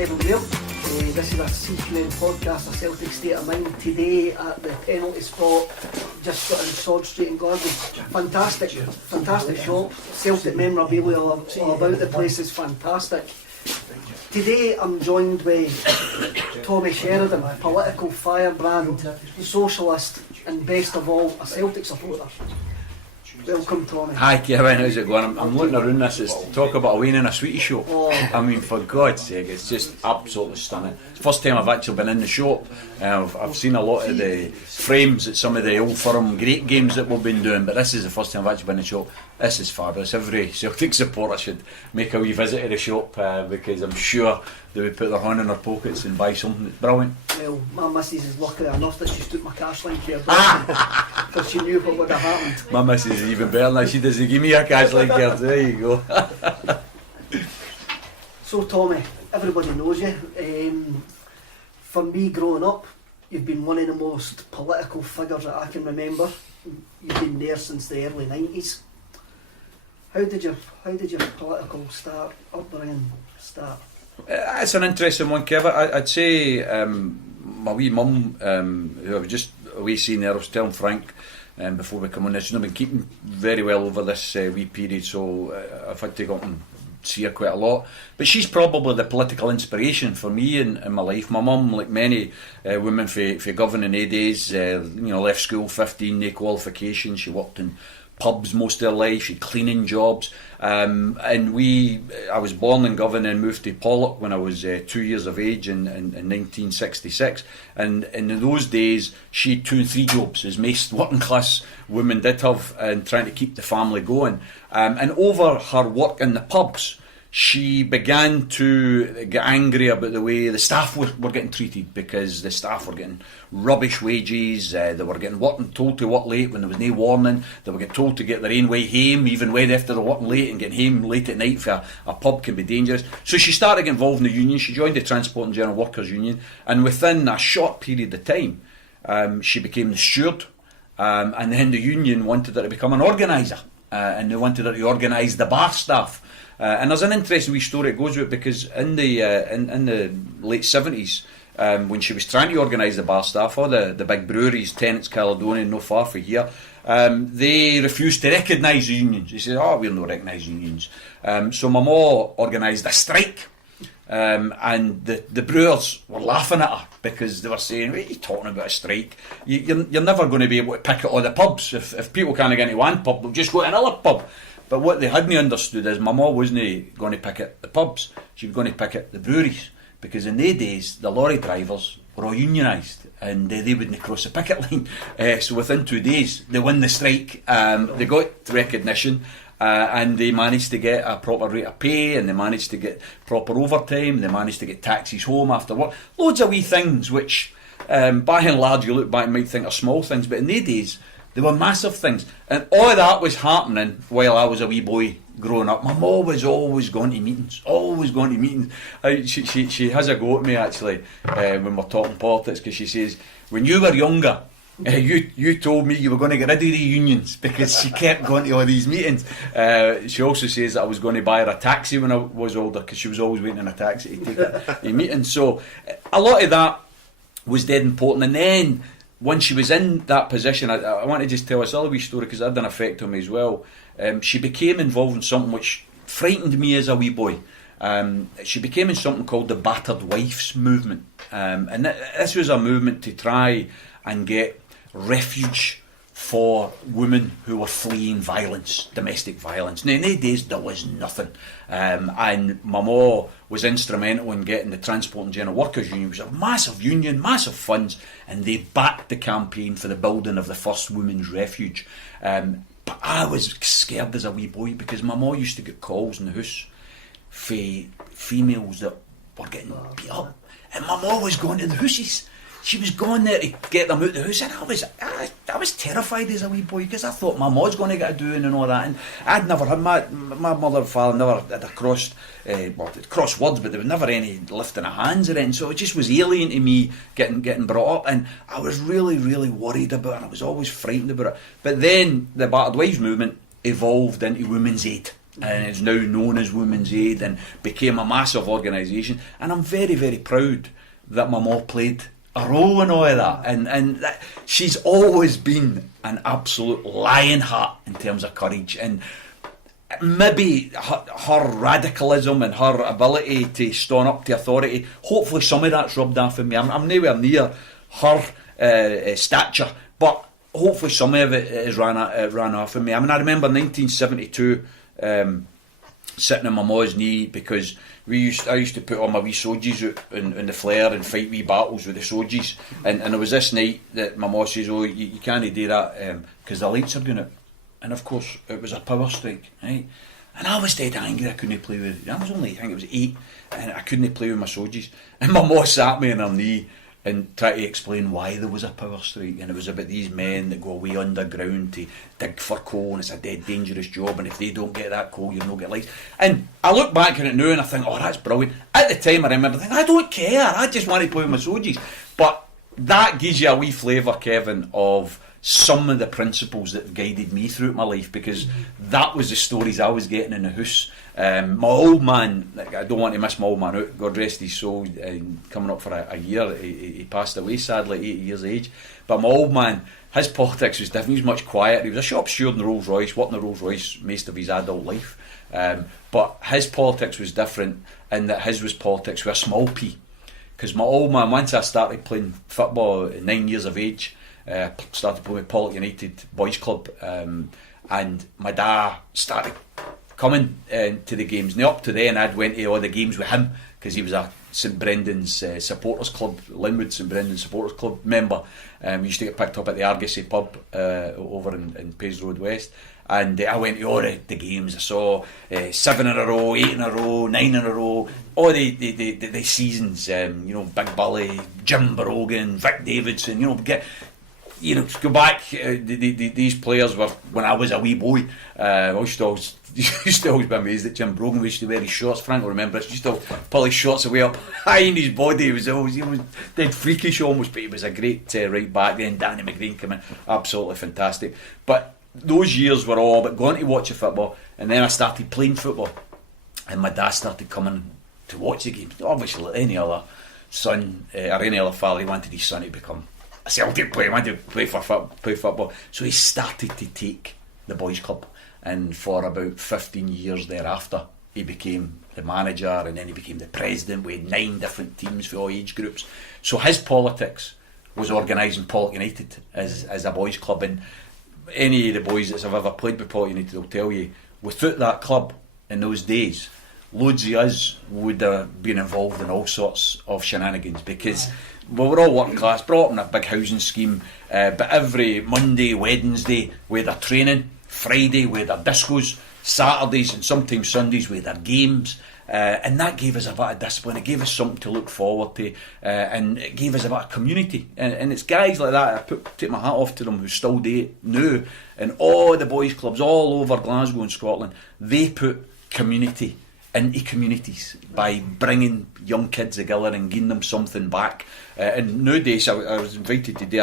Kevin Weir. This is a CQN podcast, a Celtic State of Mind. Today at the penalty spot, just got in Sod Street in Glasgow. Fantastic shop. Celtic memorabilia all about the place is fantastic. Today I'm joined with Tommy Sheridan, political firebrand, socialist, and best of all, a Celtic supporter. Welcome, Tommy. Hi Kevin, how's it going? I'm looking around this, it's to talk about a win in a sweetie shop. I mean, for God's sake, it's just absolutely stunning. It's the first time I've actually been in the shop. I've seen a lot of the frames at some of the Old Firm great games that we've been doing, but this is the first time I've actually been in the shop. This is fabulous. Every Celtic supporter should make a wee visit to the shop because I'm sure they would put their hand in their pockets and buy something that's brilliant. Well, my missus is lucky enough that she took my cash line to her because she knew what would have happened. My missus is even better now, she doesn't give me a cash line card. There you go. So Tommy, everybody knows you. For me growing up, you've been one of the most political figures that I can remember. You've been there since the early 90s. How did your political upbringing start? It's an interesting one, Kev. I'd say my wee mum, who I was just away seeing there, I was telling Frank before we come on this, she's not been keeping very well over this wee period, so I've had to go up and see her quite a lot. But she's probably the political inspiration for me in my life. My mum, like many women for governing days, left school 15, no qualification. She worked in pubs most of her life, she had cleaning jobs, and I was born in Govan and moved to Pollock when I was 2 years of age in 1966, and in those days she had 2 and 3 jobs, as most working class women did have, and trying to keep the family going, and over her work in the pubs she began to get angry about the way the staff were getting treated, because the staff were getting rubbish wages, they were getting told to work late when there was no warning, they were getting told to get their own way home even when after they're working late, and getting home late at night for a pub can be dangerous. So she started getting involved in the union. She joined the Transport and General Workers Union, and within a short period of time she became the steward, and then the union wanted her to become an organiser, and they wanted her to organise the bar staff. And there's an interesting wee story that goes with it, because in the late 70s, when she was trying to organise the bar staff, all the big breweries, Tennent's, Caledonia, no far from here, they refused to recognise the unions. They said, we're not recognising unions. So my mum organised a strike, and the brewers were laughing at her, because they were saying, what are you talking about, a strike? You're never going to be able to pick at all the pubs. If people can't get into one pub, they'll just go to another pub. But what they hadn't understood is my mum wasn't going to pick at the pubs, she was going to pick at the breweries, because in their days the lorry drivers were all unionised, and they wouldn't cross the picket line. So within 2 days they won the strike, they got recognition, and they managed to get a proper rate of pay, and they managed to get proper overtime, they managed to get taxis home after work. Loads of wee things which by and large you look back and might think are small things, but in their days they were massive things, and all of that was happening while I was a wee boy growing up. My mum was always going to meetings, She has a go at me actually when we're talking politics, because she says, when you were younger, you told me you were going to get rid of the unions, because she kept going to all these meetings. She also says that I was going to buy her a taxi when I was older, because she was always waiting in a taxi to take her to meetings. So a lot of that was dead important. And then when she was in that position, I want to just tell us a little wee story, because that had an effect on me as well. She became involved in something which frightened me as a wee boy. She became in something called the Battered Wives movement. And this was a movement to try and get refuge for women who were fleeing violence, domestic violence. Now in those days there was nothing, and my mum was instrumental in getting the Transport and General Workers Union, which was a massive union, massive funds, and they backed the campaign for the building of the first women's refuge. But I was scared as a wee boy, because my mum used to get calls in the house for females that were getting beat up, and my mum was going to the houses. She was going there to get them out the house, and I was terrified as a wee boy, because I thought my mum's going to get a doing and all that, and I'd never had my mother and father never had a crossed words, but there was never any lifting of hands or anything, so it just was alien to me getting brought up, and I was really, really worried about it, and I was always frightened about it. But then the Battered Wives movement evolved into Women's Aid, and it's now known as Women's Aid and became a massive organisation. And I'm very, very proud that my mum played a role in all of that. And that, she's always been an absolute lionheart in terms of courage. And maybe her radicalism and her ability to stand up to authority, hopefully some of that's rubbed off on me. I'm nowhere near her stature, but hopefully some of it has ran off on me. I mean, I remember 1972 sitting on my ma's knee because I used to put all my wee sojies out in the flare and fight wee battles with the sojies. And there was this night that my ma says, "Oh, you can't do that because the lights are going out." And of course, it was a power strike, right? And I was dead angry I couldn't play with it. I was only, I think it was 8, and I couldn't play with my sojies. And my ma sat me on her knee and tried to explain why there was a power strike. And it was about these men that go away underground to dig for coal, and it's a dead dangerous job, and if they don't get that coal, you'll not get lights. And I look back on it now and I think, oh, that's brilliant. At the time I remember thinking, I don't care, I just want to play with my sojies. But that gives you a wee flavour, Kevin, of some of the principles that have guided me throughout my life, because that was the stories I was getting in the house. My old man, I don't want to miss my old man out, God rest his soul, coming up for a year, he passed away sadly, 80 years of age. But my old man, his politics was different. He was much quieter. He was a shop steward in the Rolls Royce, worked in the Rolls Royce most of his adult life. But his politics was different in that his was politics with a small p. Because my old man, once I started playing football at 9 years of age, started playing with Pollock United Boys Club, and my dad started coming to the games. Now up to then I'd went to all the games with him because he was a St Brendan's supporters club, Linwood St Brendan's supporters club member. We used to get picked up at the Argosy pub over in Pays Road West, and I went to all the games. I saw 7 in a row, 8 in a row, 9 in a row, all the seasons. Big Bully, Jim Brogan, Vic Davidson. Go back. These players were when I was a wee boy. I used to always be amazed at Jim Brogan. We used to wear his shorts. Frank will remember. He used to pull his shorts away up high in his body. He was dead freakish almost, but he was a great right back. Then Danny McGreen came in, absolutely fantastic. But those years were all about going to watch a football, and then I started playing football, and my dad started coming to watch the games. Obviously, like any other son or any other father, he wanted his son to become a Celtic player. He wanted to play football. So he started to take the boys club, and for about 15 years thereafter he became the manager, and then he became the president. We had 9 different teams for all age groups. So his politics was organising Pollock United as a boys club, and any of the boys that have ever played with Pollock United will tell you, without that club in those days, loads of us would have been involved in all sorts of shenanigans, because we were all working class, brought up in a big housing scheme, but every Monday, Wednesday we had our training, Friday we had our discos, Saturdays and sometimes Sundays we had our games, and that gave us a bit of discipline. It gave us something to look forward to, and it gave us a bit of community, and it's guys like that, take my hat off to them, who still do it now, and all the boys clubs all over Glasgow and Scotland, they put community into communities by bringing young kids together and giving them something back. And nowadays I was invited to do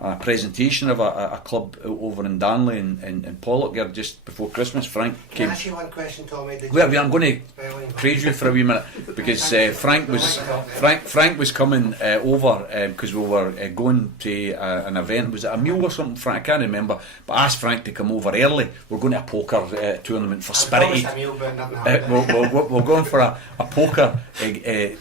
a presentation of a club over in Darnley in Pollock just before Christmas. Frank came. Can I ask you one question, Tommy? I'm going to praise you for a wee minute, because Frank was coming over because we were going to an event. Was it a meal or something, Frank? I can't remember, but I asked Frank to come over early. We're going to a poker tournament for Spirit Aid. We're going for a poker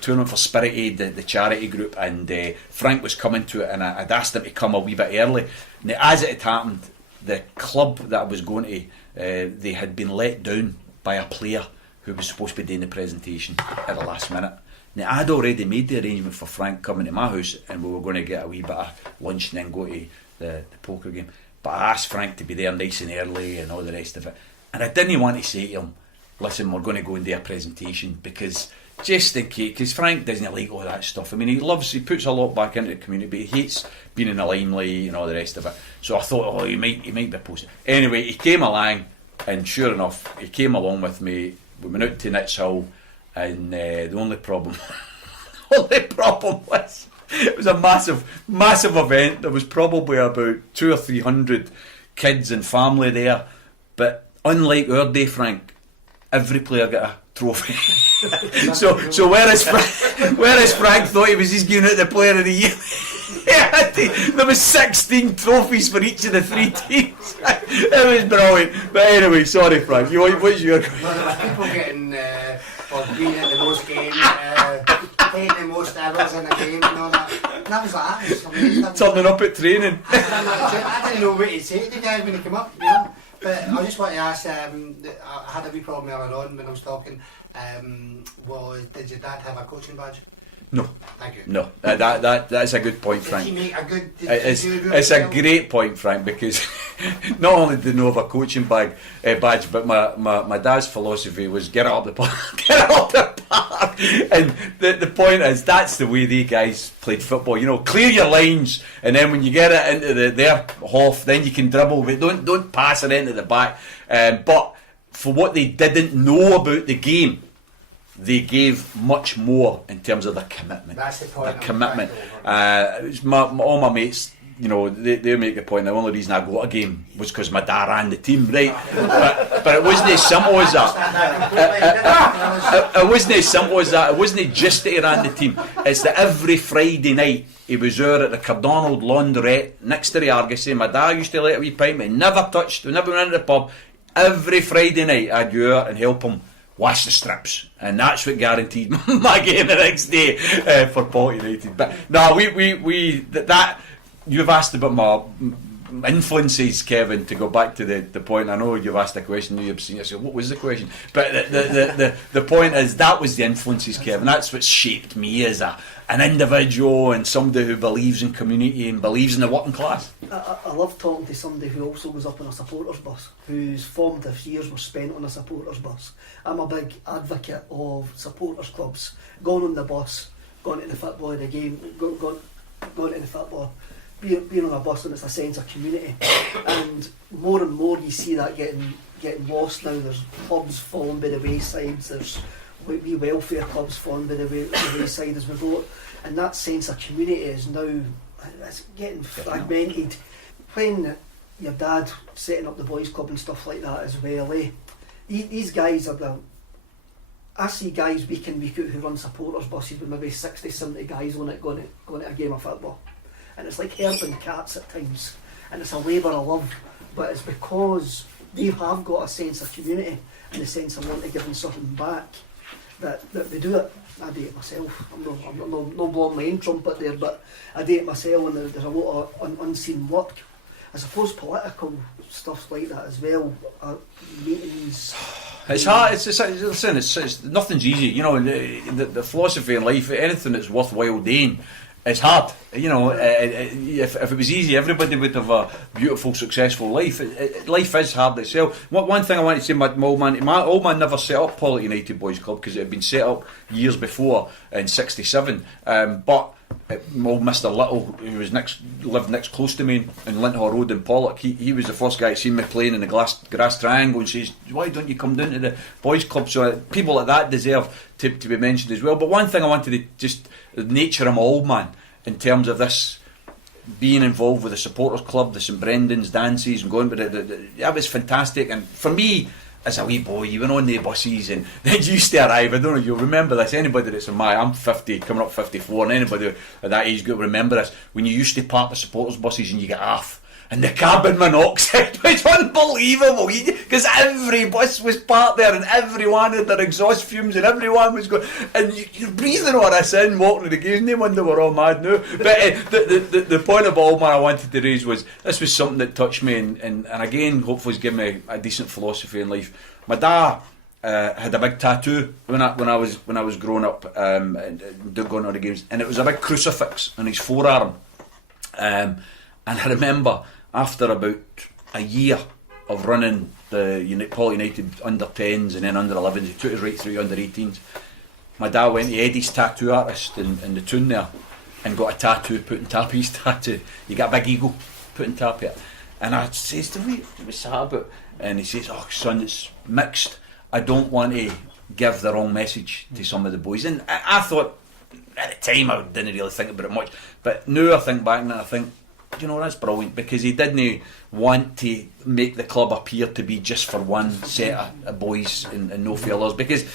tournament for Spirit Aid, the charity group, and Frank was coming to it, and I'd asked him to come a wee bit early. Now, as it had happened, the club that I was going to, they had been let down by a player who was supposed to be doing the presentation at the last minute. Now, I'd already made the arrangement for Frank coming to my house, and we were going to get a wee bit of lunch and then go to the poker game. But I asked Frank to be there nice and early and all the rest of it. And I didn't want to say to him, listen, we're going to go and do a presentation, because just in case, because Frank doesn't like all that stuff. I mean, he puts a lot back into the community, but he hates being in the limelight and all the rest of it. So I thought, he might be posted. Anyway, he came along, and sure enough, he came along with me. We went out to Nitz Hill, and the only problem was, it was a massive event. There was probably about 200 or 300 kids and family there, but unlike our day, Frank, every player got a trophy. so whereas Frank thought he's giving out the player of the year, there was 16 trophies for each of the 3 teams. It was brilliant. But anyway, sorry Frank, what's your... There was people getting for being at the most games, taking the most errors in the game and all that. And that was that. It was amazing. Turning up at training. I didn't know what to say to the guy when he came up, you know. But I just want to ask, I had a wee problem earlier on when I was talking, did your dad have a coaching badge? No. Thank you. No, that's a good point, Frank. Did he make a good... It's a great point, Frank, because not only did he know of a coaching badge, but my dad's philosophy was get it up the park, get it up the park. And the point is, that's the way they guys played football. You know, clear your lines, and then when you get it into their half, then you can dribble, but don't pass it into the back. But for what they didn't know about the game, they gave much more in terms of their commitment. That's the point. Their commitment. All my mates, you know, they make the point. The only reason I go to a game was because my dad ran the team, right? but it wasn't as simple as that. It wasn't as simple as that. It wasn't just that he ran the team. It's that every Friday night he was there at the Cardonald Laundrette next to the Argosy. My dad used to light a wee pipe. He never touched. We never went into the pub. Every Friday night I'd go out and help him wash the strips, and that's what guaranteed my game the next day for Port United. But no, that you've asked about my influences, Kevin. To go back to the point, I know you've asked a question. You've seen yourself. What was the question? But the point is that was the influences, Kevin. That's what shaped me as an individual and somebody who believes in community and believes in the working class. I love talking to somebody who also was up on a supporters bus, whose formative years were spent on a supporters bus. I'm a big advocate of supporters clubs. Gone on the bus, gone to the football of the game, gone to the football, being on a bus, and it's a sense of community. And more you see that getting lost now. There's pubs falling by the waysides, there's wee welfare clubs falling by the wayside as we go, and that sense of community is now, it's getting fragmented. When your dad setting up the boys club and stuff like that as well, these guys are I see guys week in week out who run supporters buses with maybe 60, 70 guys on it going to a game of football, and it's like herding cats at times, and it's a labour of love, but it's because they have got a sense of community and a sense of wanting to give them something back that they do it. I do it myself. I'm not blowing my own trumpet there, but I do it myself, and there's a lot of unseen work. I suppose political stuff like that as well. Meetings. It's hard. It's nothing's easy. You know, the philosophy in life, anything that's worthwhile doing, it's hard. You know, if it was easy, everybody would have a beautiful, successful life. Life is hard itself. One thing I want to say, my old man never set up Port United Boys Club because it had been set up years before in '67. But old Mr. Little, who lived next close to me in Linthall Road in Pollock, he was the first guy to see me playing in the grass triangle and says, why don't you come down to the boys club? So people like that deserve to be mentioned as well. But one thing I wanted to just, the nature of my old man in terms of this being involved with the supporters club, the St Brendan's dances and going with that was fantastic. And for me, as a wee boy, you went on the buses and then you used to arrive. I don't know if you'll remember this. Anybody that's I'm 50, coming up 54, and anybody at that age will remember this. When you used to park the supporters buses and you get off, and the carbon monoxide was unbelievable, because every bus was parked there and everyone had their exhaust fumes and everyone was going, and you're breathing all this in, walking to the games. No wonder we're all mad now. But the point of all I wanted to raise was, this was something that touched me, and again, hopefully it's given me a decent philosophy in life. My dad had a big tattoo when I was growing up, and going to the games, and it was a big crucifix on his forearm. And I remember after about a year of running the Port United under 10s and then under 11s, he took us right through under 18s. My dad went to Eddie's tattoo artist in the Toon there and got a tattoo put in top of his tattoo. He got a big eagle put in top of it. And I says to him, what's that about? And he says, oh son, it's mixed. I don't want to give the wrong message to some of the boys. And I thought, at the time I didn't really think about it much, but now I think back and I think, you know, that's brilliant, because he didn't want to make the club appear to be just for one set of boys and no fillers, because,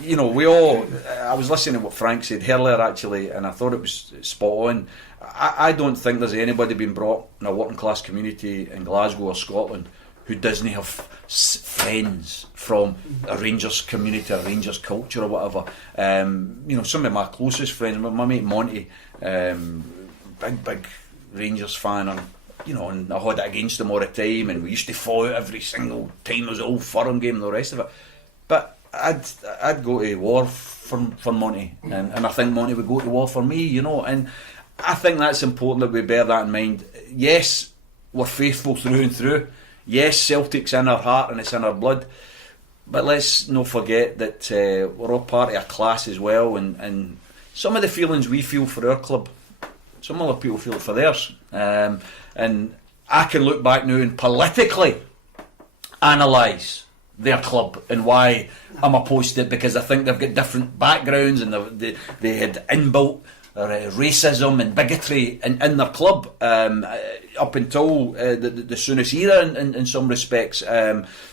you know, I was listening to what Frank said earlier actually, and I thought it was spot on. I don't think there's anybody being brought in a working class community in Glasgow or Scotland who doesn't have friends from a Rangers community, a Rangers culture or whatever. You know, some of my closest friends, my mate Monty, big Rangers fan, and you know, and I had it against him all the time, and we used to fall out every single time there was an Old Firm game and the rest of it. But I'd go to war for Monty, and I think Monty would go to war for me, you know, and I think that's important that we bear that in mind. Yes, we're faithful through and through. Yes, Celtic's in our heart and it's in our blood, but let's not forget that we're all part of a class as well, and some of the feelings we feel for our club, some other people feel it for theirs, and I can look back now and politically analyse their club and why I'm opposed to it, because I think they've got different backgrounds and they had inbuilt racism and bigotry in their club up until the Souness era in some respects.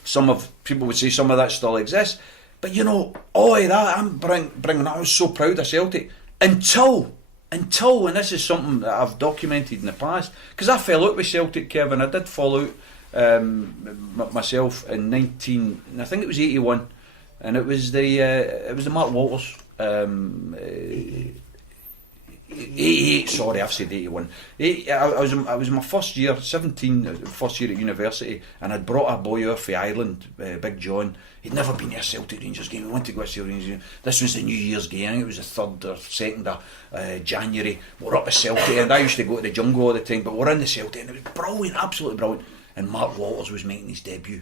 Some of people would say some of that still exists, but you know, all of that I'm bringing that. I was so proud of Celtic until, and this is something that I've documented in the past, because I fell out with Celtic, Kevin. I did fall out myself in I think it was 81, and it was the Mark Walters 88, sorry, I've said 81. I was in my first year, 17, first year at university, and I'd brought a boy off the island, Big John. He'd never been to a Celtic Rangers game. We went to go to a Celtic Rangers game. This was the New Year's game. I think it was the 3rd or 2nd of January. We're up at Celtic, and I used to go to the jungle all the time, but we're in the Celtic, and it was brilliant, absolutely brilliant. And Mark Walters was making his debut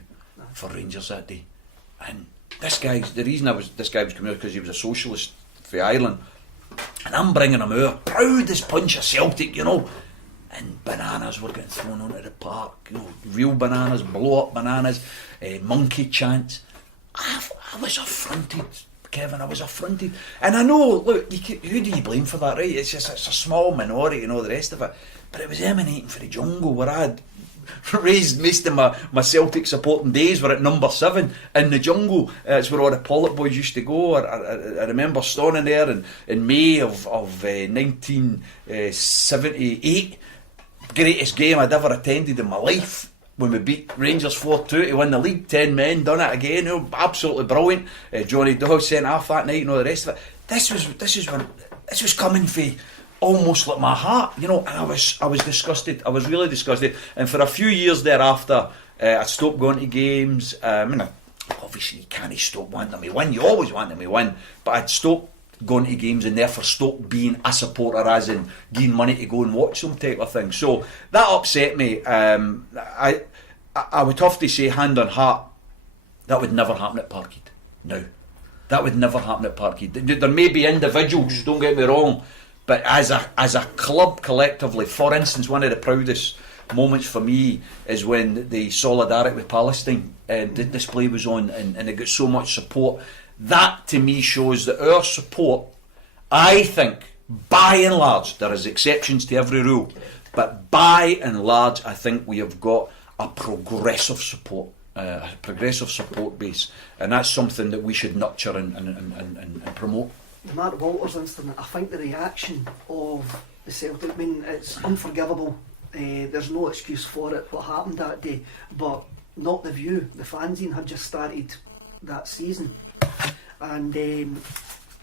for Rangers that day. And the reason this guy was coming out, because he was a socialist for the island. And I'm bringing him out, proudest punch of Celtic, you know, and bananas were getting thrown onto the park, you know, real bananas, blow up bananas, monkey chants. I was affronted, Kevin, I was affronted. And I know, look, who do you blame for that, right? It's a small minority, you know, the rest of it. But it was emanating for the jungle, where I'd raised most of my Celtic supporting days were at number 7 in the jungle. It's where all the Pollock boys used to go. I remember standing there in May of 1978. Greatest game I'd ever attended in my life, when we beat Rangers 4-2 to win the league. 10 men, done it again, you know, absolutely brilliant. Johnny Dawes sent off that night and all the rest of it. This was coming for almost like my heart, you know, and I was disgusted. I was really disgusted, and for a few years thereafter, I stopped going to games. Obviously you can't stop wanting them to win. You always want them to win, but I'd stopped going to games and therefore stopped being a supporter, as in giving money to go and watch them type of thing. So that upset me. I would have to say, hand on heart, that would never happen at Parkhead. No, that would never happen at Parkhead. There may be individuals, don't get me wrong, but as a club collectively, for instance, one of the proudest moments for me is when the solidarity with Palestine display was on, and it got so much support. That to me shows that our support, I think, by and large, there is exceptions to every rule, but by and large, I think we have got a progressive support base, and that's something that we should nurture and promote. The Mark Walters incident, I think the reaction of the Celtic, I mean, it's unforgivable. There's no excuse for it, what happened that day, but not the View. The fanzine had just started that season, and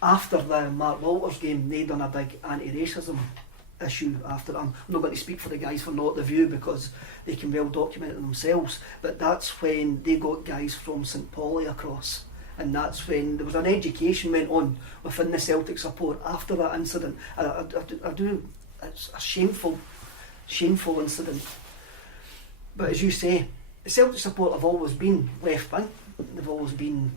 after the Mark Walters game, they done a big anti-racism issue after. I'm not going to speak for the guys for Not the View, because they can well document it themselves, but that's when they got guys from St Pauli across. And that's when there was an education went on within the Celtic support after that incident. I do, it's a shameful incident. But as you say, the Celtic support have always been left wing. They've always been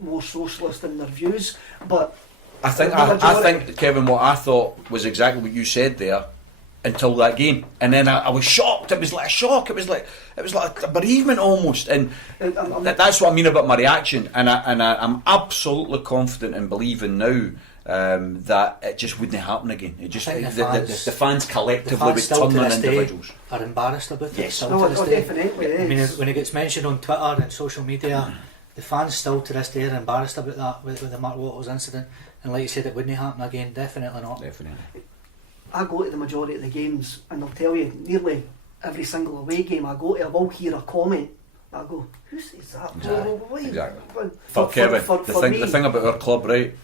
more socialist in their views. But I think, Kevin, what I thought was exactly what you said there, until that game, and then I was shocked. It was like a shock. It was like a bereavement almost, and that's what I mean about my reaction. And I'm absolutely confident in believing now that it just wouldn't happen again. It just I think the fans collectively would still turn to on this day individuals. are embarrassed about it. Yes. Still No, to this day. definitely. I mean, Yes. when it gets mentioned on Twitter and social media, the fans still to this day are embarrassed about that with the Mark Wattles incident. And like you said, it wouldn't happen again. Definitely not. Definitely. I go to the majority of the games, and I'll tell you, nearly every single away game I go to, I will hear a comment. I go, who says that? Exactly. For Kevin, the thing about our club, right?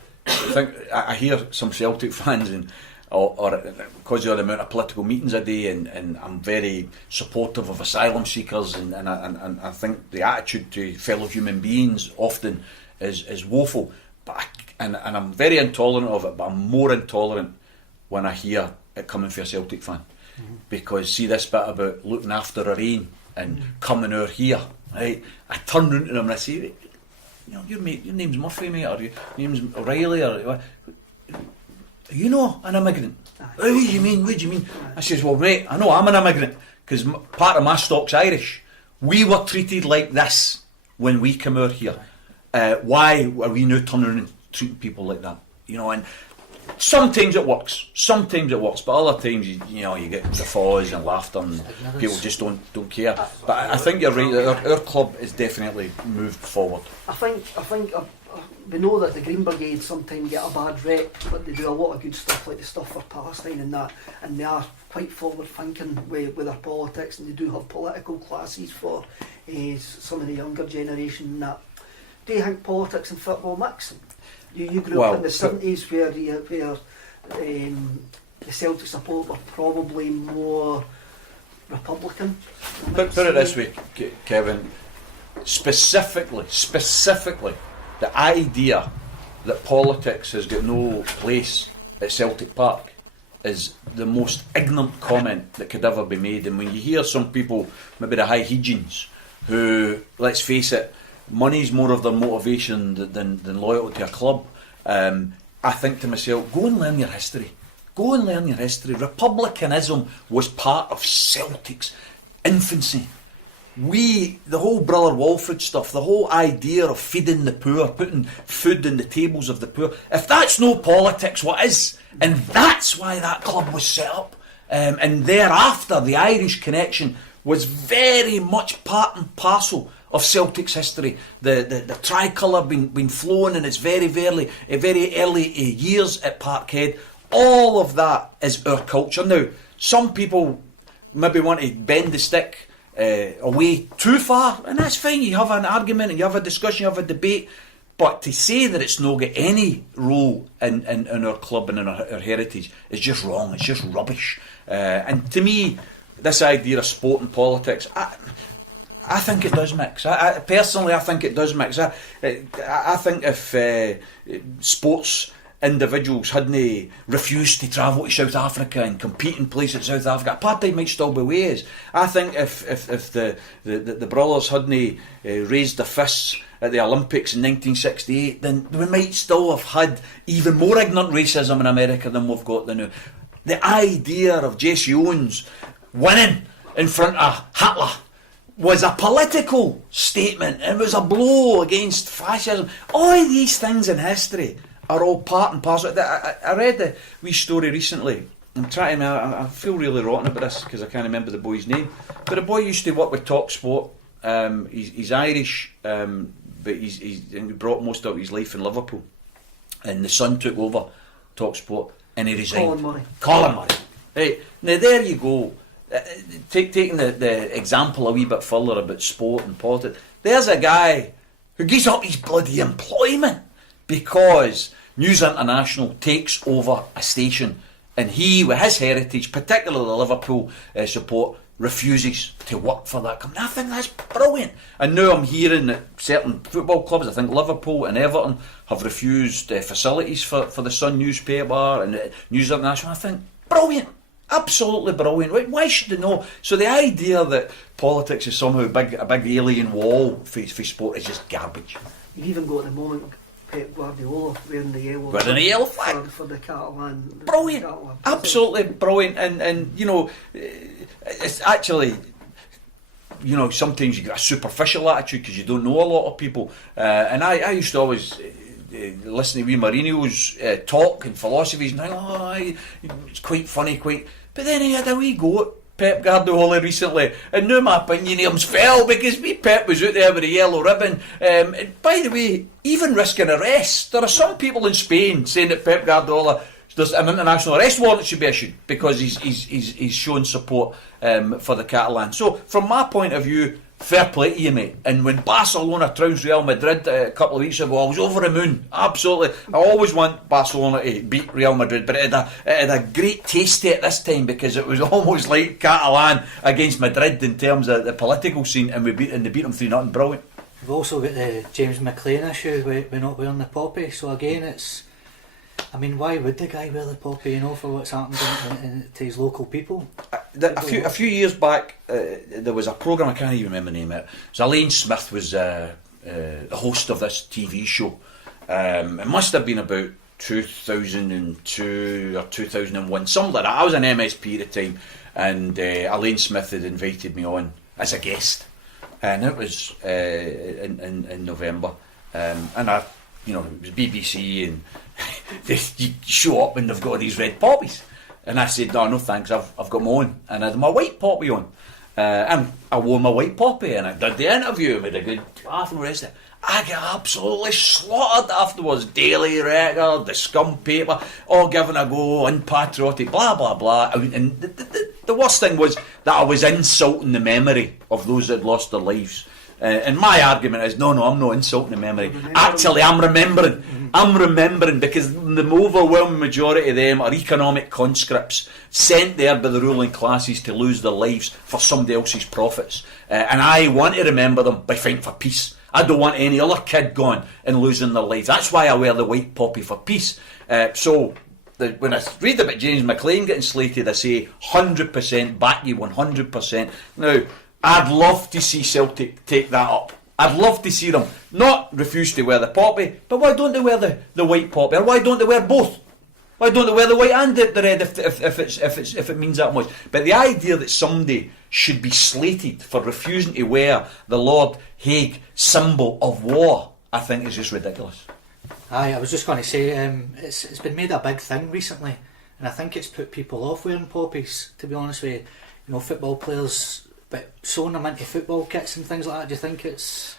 I hear some Celtic fans, and or because of the amount of political meetings I do, and I'm very supportive of asylum seekers, and I think the attitude to fellow human beings often is woeful. But I'm very intolerant of it, but I'm more intolerant when I hear it coming from a Celtic fan. Because see this bit about looking after our own and coming out here, right? I turn round to them and I say, you know, your name's Murphy, mate, or your name's O'Reilly, or you know an immigrant. What do you mean? I says, well, mate, I know I'm an immigrant because part of my stock's Irish. We were treated like this when we come out here. Why are we now turning around and treating people like that? You know, and sometimes it works, but other times you know you get guffaws and laughter and people just don't care. But I think you're right. Our club is definitely moved forward. I think we know that the Green Brigade sometimes get a bad rep, but they do a lot of good stuff, like the stuff for Palestine and that, and they are quite forward thinking with their politics, and they do have political classes for some of the younger generation and that. Do you think politics and football mix? You grew up in the 70s where the Celtic support were probably more Republican. Put it this way, Kevin, specifically, the idea that politics has got no place at Celtic Park is the most ignorant comment that could ever be made. And when you hear some people, maybe the high Hegians, who, let's face it, money's more of their motivation than loyalty to a club, I think to myself, go and learn your history. Republicanism was part of Celtic's infancy. The whole Brother Walfrid stuff, the whole idea of feeding the poor, putting food in the tables of the poor, if that's no politics, what is? And that's why that club was set up. And thereafter, the Irish connection was very much part and parcel of Celtic's history. The tricolour been flowing in its very early years at Parkhead. All of that is our culture. Now, some people maybe want to bend the stick away too far, and that's fine. You have an argument and you have a discussion, you have a debate, but to say that it's not got any role in our club and in our heritage is just wrong. It's just rubbish. And to me, this idea of sport and politics, I think it does mix. Personally, I think it does mix. I think if sports individuals hadn't refused to travel to South Africa and compete in places in South Africa, apartheid might still be ways. I think if the brothers hadn't raised their fists at the Olympics in 1968, then we might still have had even more ignorant racism in America than we've got now. The idea of Jesse Owens winning in front of Hitler was a political statement. It was a blow against fascism. All these things in history are all part and parcel. I read a wee story recently. I feel really rotten about this because I can't remember the boy's name. But the boy used to work with TalkSport. He's Irish, but he brought most of his life in Liverpool. And the son took over TalkSport and he resigned. Colin Murray. Right. Now there you go. Taking the example a wee bit further about sport and politics. There's a guy who gives up his bloody employment because News International takes over a station, and he, with his heritage, particularly the Liverpool support, refuses to work for that company. I think that's brilliant. And now I'm hearing that certain football clubs, I think Liverpool and Everton, have refused facilities for the Sun newspaper and News International. I think brilliant. Absolutely brilliant. Why should they know? So the idea that politics is somehow a big alien wall for sport is just garbage. You've even got at the moment Pep Guardiola wearing the yellow flag for the Catalan. Brilliant. Absolutely brilliant. And you know, it's actually, you know, sometimes you get a superficial attitude because you don't know a lot of people. And I used to always listen to wee Mourinho's talk and philosophies and think, it's quite funny, but then he had a wee go at Pep Guardiola recently, and now my opinion of him fell because wee Pep was out there with a yellow ribbon. And by the way, even risking arrest, there are some people in Spain saying that Pep Guardiola, there's an international arrest warrant should be issued because he's shown support for the Catalan. So from my point of view, fair play to you, mate. And when Barcelona trounced Real Madrid a couple of weeks ago, I was over the moon. Absolutely. I always want Barcelona to beat Real Madrid, but it had a great taste to it this time because it was almost like Catalan against Madrid in terms of the political scene, and they beat them 3-0. Brilliant. We've also got the James McLean issue with not wearing the poppy. So again, it's, I mean, why would the guy wear the poppy, for what's happened to his local people? A few years back, there was a programme, I can't even remember the name of it. So Elaine Smith was the host of this TV show. It must have been about 2002 or 2001, something like that. I was an MSP at the time, and Elaine Smith had invited me on as a guest, and it was in November, and I, it was BBC, and you show up and they've got these red poppies, and I said no thanks, I've got my own, and I had my white poppy on, and I wore my white poppy, and I did the interview with a good laugh and the rest of it. I got absolutely slaughtered afterwards. Daily Record, the Scum paper, all giving a go, unpatriotic, blah blah blah. And the worst thing was that I was insulting the memory of those that had lost their lives. And my argument is, no, I'm not insulting the memory. Actually, I'm remembering because the overwhelming majority of them are economic conscripts sent there by the ruling classes to lose their lives for somebody else's profits. And I want to remember them by fighting for peace. I don't want any other kid going and losing their lives. That's why I wear the white poppy, for peace. So when I read about James McLean getting slated, I say 100% back you 100%. Now, I'd love to see Celtic take that up. I'd love to see them not refuse to wear the poppy, but why don't they wear the white poppy? Or why don't they wear both? Why don't they wear the white and the red if it means that much? But the idea that somebody should be slated for refusing to wear the Lord Hague symbol of war, I think is just ridiculous. Aye, I was just going to say, it's been made a big thing recently, and I think it's put people off wearing poppies, to be honest with you. Football players, but sewing them into football kits and things like that, do you think it's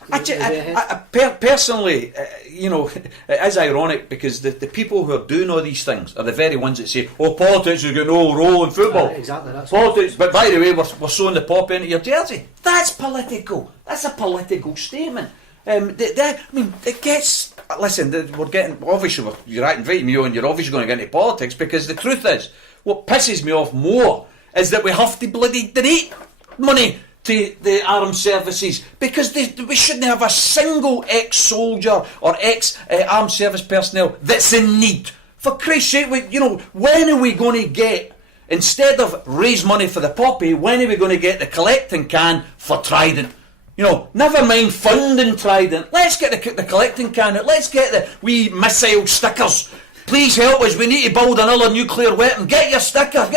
personally, it is ironic because the people who are doing all these things are the very ones that say, politics is got no role in football. Exactly, that's politics. But by the way, we're sewing the poppy into your jersey. That's political. That's a political statement. It gets. Listen, we're getting. Obviously, you're inviting me on. You're obviously going to get into politics because the truth is, what pisses me off more is that we have to bloody donate money to the armed services because we shouldn't have a single ex-soldier or ex-armed service personnel that's in need. For Christ's sake, when are we going to get, instead of raise money for the poppy, when are we going to get the collecting can for Trident? Never mind funding Trident. Let's get the collecting can out. Let's get the wee missile stickers. Please help us. We need to build another nuclear weapon. Get your sticker.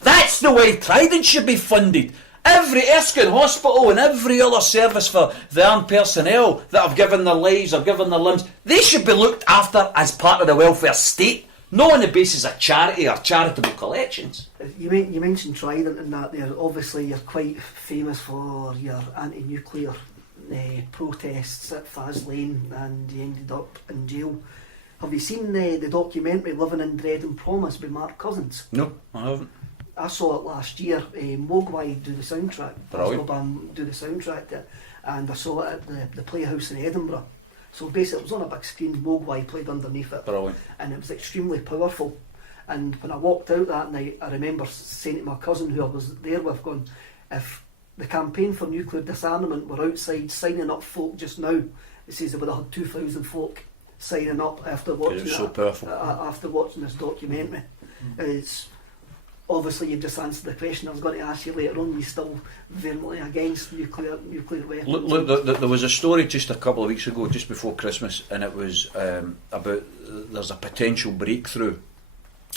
That's the way Trident should be funded. Every Erskine Hospital and every other service for the armed personnel that have given their lives or given their limbs, they should be looked after as part of the welfare state, not on the basis of charity or charitable collections. You mentioned Trident and that there. Obviously, you're quite famous for your anti-nuclear protests at Faz Lane, and you ended up in jail. Have you seen the documentary Living in Dread and Promise by Mark Cousins? No, I haven't. I saw it last year. Mogwai do the soundtrack. Brilliant. Do the soundtrack to it, and I saw it at the Playhouse in Edinburgh. So basically, it was on a big screen. Mogwai played underneath it. Brilliant. And it was extremely powerful. And when I walked out that night, I remember saying to my cousin, who I was there with, going, if the campaign for nuclear disarmament were outside signing up folk just now, it says they would have had 2,000 folk signing up after watching so powerful. After watching this documentary. It's obviously you've just answered the question I was going to ask you later on. You're still vehemently against nuclear weapons. Look, there was a story just a couple of weeks ago, just before Christmas, and it was about there's a potential breakthrough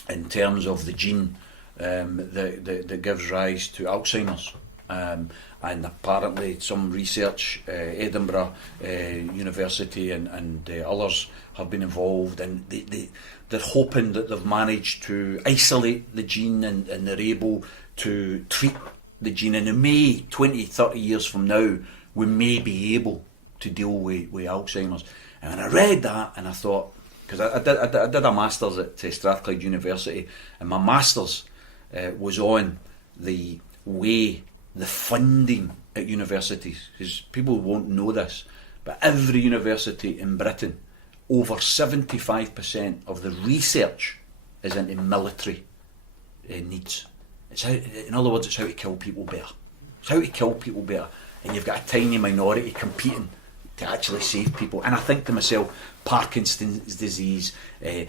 in terms of the gene that gives rise to Alzheimer's. and apparently some research, Edinburgh University and others have been involved, and they're hoping that they've managed to isolate the gene and they're able to treat the gene, and in May 20, 30 years from now we may be able to deal with Alzheimer's. And I read that and I thought, because I did a Masters at Strathclyde University, and my Masters was on the funding at universities, because people won't know this, but every university in Britain, over 75% of the research is into military needs. In other words, it's how to kill people better. It's how to kill people better. And you've got a tiny minority competing to actually save people. And I think to myself, Parkinson's disease, the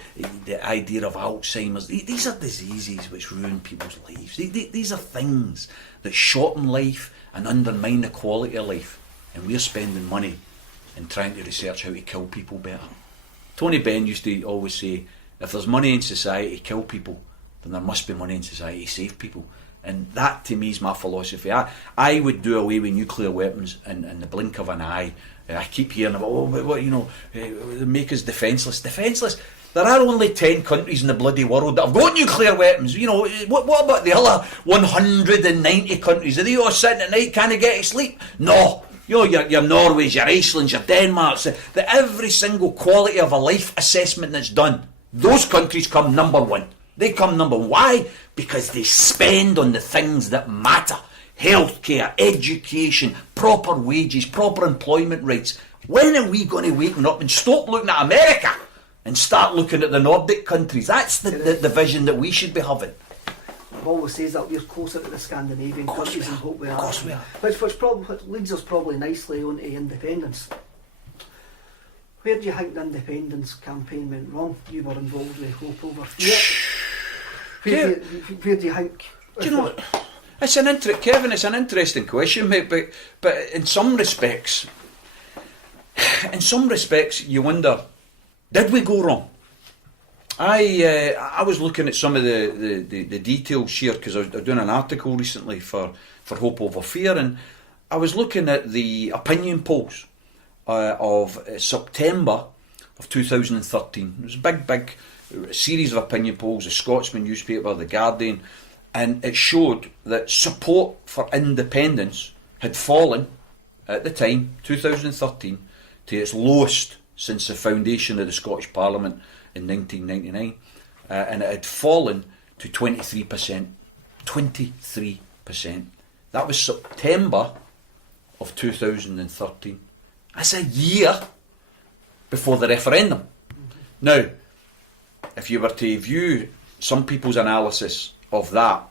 idea of Alzheimer's, these are diseases which ruin people's lives. These are things that shorten life and undermine the quality of life. And we're spending money in trying to research how to kill people better. Tony Benn used to always say, if there's money in society to kill people, then there must be money in society to save people. And that to me is my philosophy. I would do away with nuclear weapons in the blink of an eye. I keep hearing about, make us defenceless. Defenceless? There are only 10 countries in the bloody world that have got nuclear weapons. What about the other 190 countries? Are they all sitting at night, can't get to sleep? No. Your Norways, your Icelands, your Denmarks, every single quality of a life assessment that's done, those countries come number one. They come number one. Why? Because they spend on the things that matter. Healthcare, education, proper wages, proper employment rights. When are we going to waken up and stop looking at America and start looking at the Nordic countries? That's the vision that we should be having. I've always says that we're closer to the Scandinavian countries than what we are. Of course we are. Which leads us probably nicely on to independence. Where do you think the independence campaign went wrong? You were involved with Hope Over Fear. Where do you think? Do you know, Kevin, it's an interesting question, mate, but in some respects, you wonder, did we go wrong? I was looking at some of the details here, because I was doing an article recently for Hope Over Fear, and I was looking at the opinion polls of September of 2013. It was a big series of opinion polls, the Scotsman newspaper, the Guardian, and it showed that support for independence had fallen at the time, 2013, to its lowest since the foundation of the Scottish Parliament in 1999, and it had fallen to 23%. 23%. That was September of 2013. That's a year before the referendum. Now, if you were to view some people's analysis of that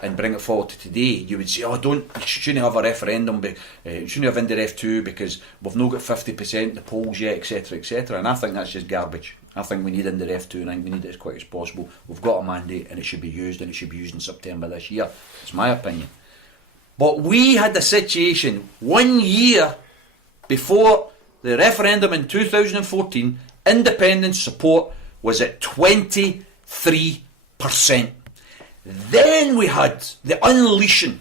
and bring it forward to today, you would say, you shouldn't have a referendum, you shouldn't have Indiref 2 because we've not got 50% in the polls yet, etc, etc. And I think that's just garbage. I think we need Indiref 2, and I think we need it as quick as possible. We've got a mandate and it should be used, and it should be used in September this year. It's my opinion. But we had a situation 1 year before the referendum in 2014, independence support was at 23%. Then we had the unleashing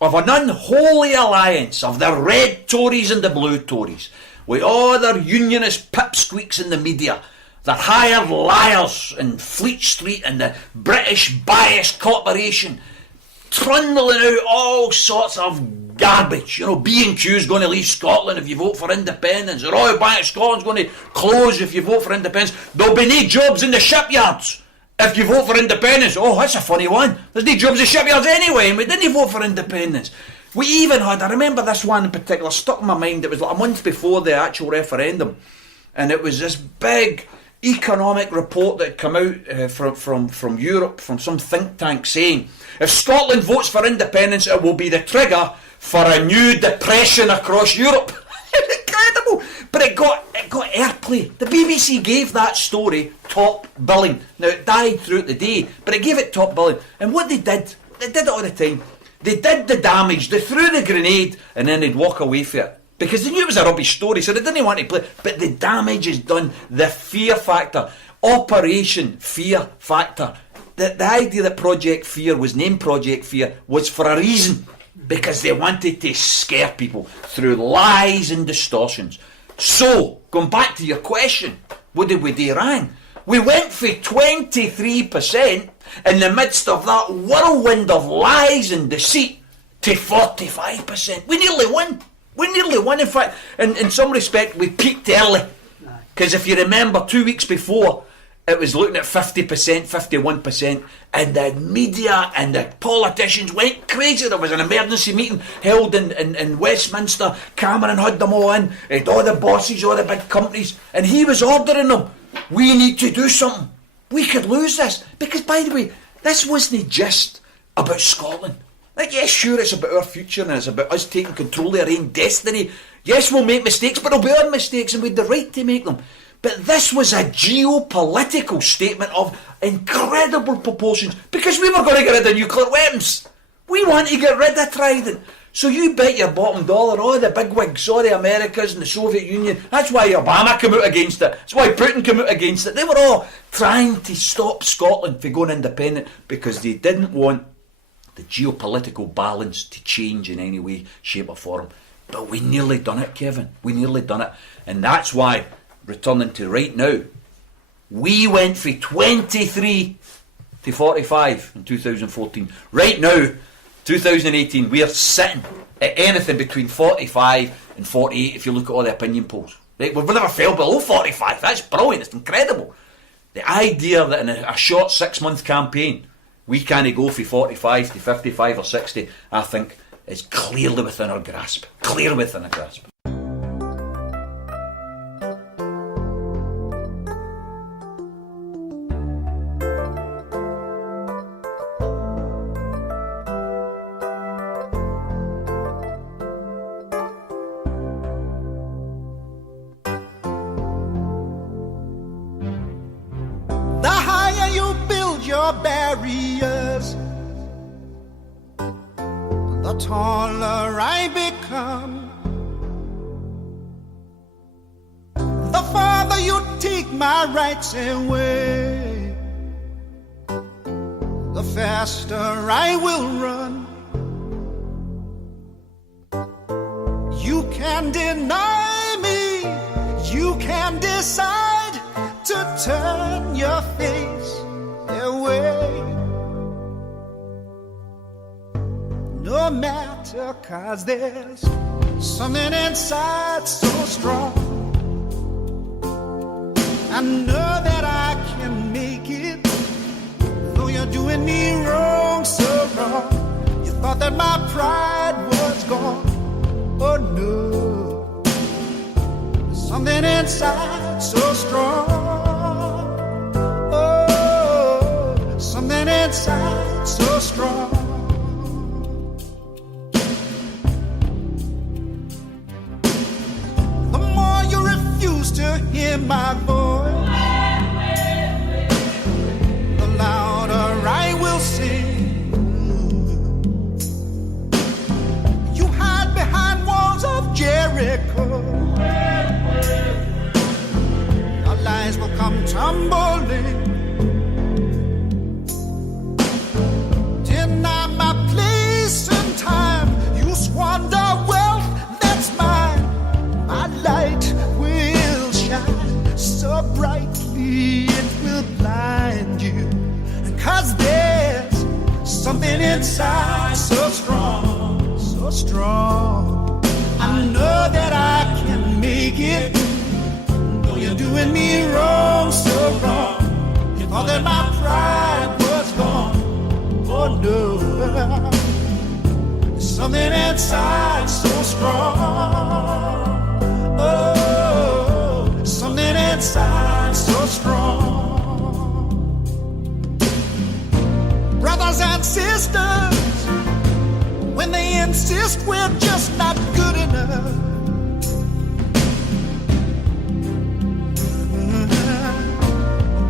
of an unholy alliance of the red Tories and the blue Tories, with all their unionist pipsqueaks in the media, their hired liars in Fleet Street and the British Bias Corporation, trundling out all sorts of garbage. B&Q's going to leave Scotland if you vote for independence. The Royal Bank of Scotland's going to close if you vote for independence. There'll be no jobs in the shipyards if you vote for independence. Oh, that's a funny one. There's no jobs in shipyards anyway, and we didn't vote for independence. We even had, I remember this one in particular, stuck in my mind. It was like a month before the actual referendum, and it was this big economic report that had come out from Europe, from some think tank, saying if Scotland votes for independence, it will be the trigger for a new depression across Europe. Incredible! But it got airplay. The BBC gave that story top billing. Now, it died throughout the day, but it gave it top billing. And what they did it all the time. They did the damage, they threw the grenade, and then they'd walk away from it. Because they knew it was a rubbish story, so they didn't want to play. But the damage is done. The fear factor. Operation Fear Factor. The idea that Project Fear was named Project Fear was for a reason. because they wanted to scare people through lies and distortions. So, going back to your question, what did we do wrong? We went for 23% in the midst of that whirlwind of lies and deceit to 45%. We nearly won. We nearly won. In fact, in some respect, we peaked early. Because if you remember, 2 weeks before, it was looking at 50%, 51%, and the media and the politicians went crazy. There was an emergency meeting held in Westminster. Cameron had them all in, and all the bosses, all the big companies, and he was ordering them, we need to do something. We could lose this. Because, by the way, this wasn't just about Scotland. Like, yes, sure, it's about our future and it's about us taking control of our own destiny. Yes, we'll make mistakes, but it'll be our mistakes and we had the right to make them. But this was a geopolitical statement of incredible proportions because we were going to get rid of nuclear weapons. We want to get rid of Trident. So you bet your bottom dollar, all the bigwigs, all the Americas and the Soviet Union, that's why Obama came out against it. That's why Putin came out against it. They were all trying to stop Scotland from going independent because they didn't want the geopolitical balance to change in any way, shape or form. But we nearly done it, Kevin. We nearly done it. And that's why, returning to right now, we went from 23 to 45 in 2014. Right now, 2018, we are sitting at anything between 45 and 48 if you look at all the opinion polls. Right? We've never fell below 45. That's brilliant. It's incredible. The idea that in a short 6-month campaign, we can't go from 45 to 55 or 60, I think, is clearly within our grasp. Clearly within our grasp. The higher you build your barriers, the taller I become. The farther you take my rights away, the faster I will run. You can deny me, you can decide to turn your face away. No matter, 'cause there's something inside so strong. I know that I can make it, though you're doing me wrong, so wrong. You thought that my pride was gone. Oh no, there's something inside so strong. Oh, something inside so strong. To hear my voice, the louder I will sing. You hide behind walls of Jericho, your lies will come tumbling. Deny my place and time, you squander wealth that's mine. My light so brightly it will blind you, 'cause there's something inside so strong, so strong. I know that I can make it, though you're doing me wrong, so wrong. You thought that my pride was gone. Oh no, there's something inside so strong. Oh, something inside so strong. Brothers and sisters, when they insist we're just not good enough,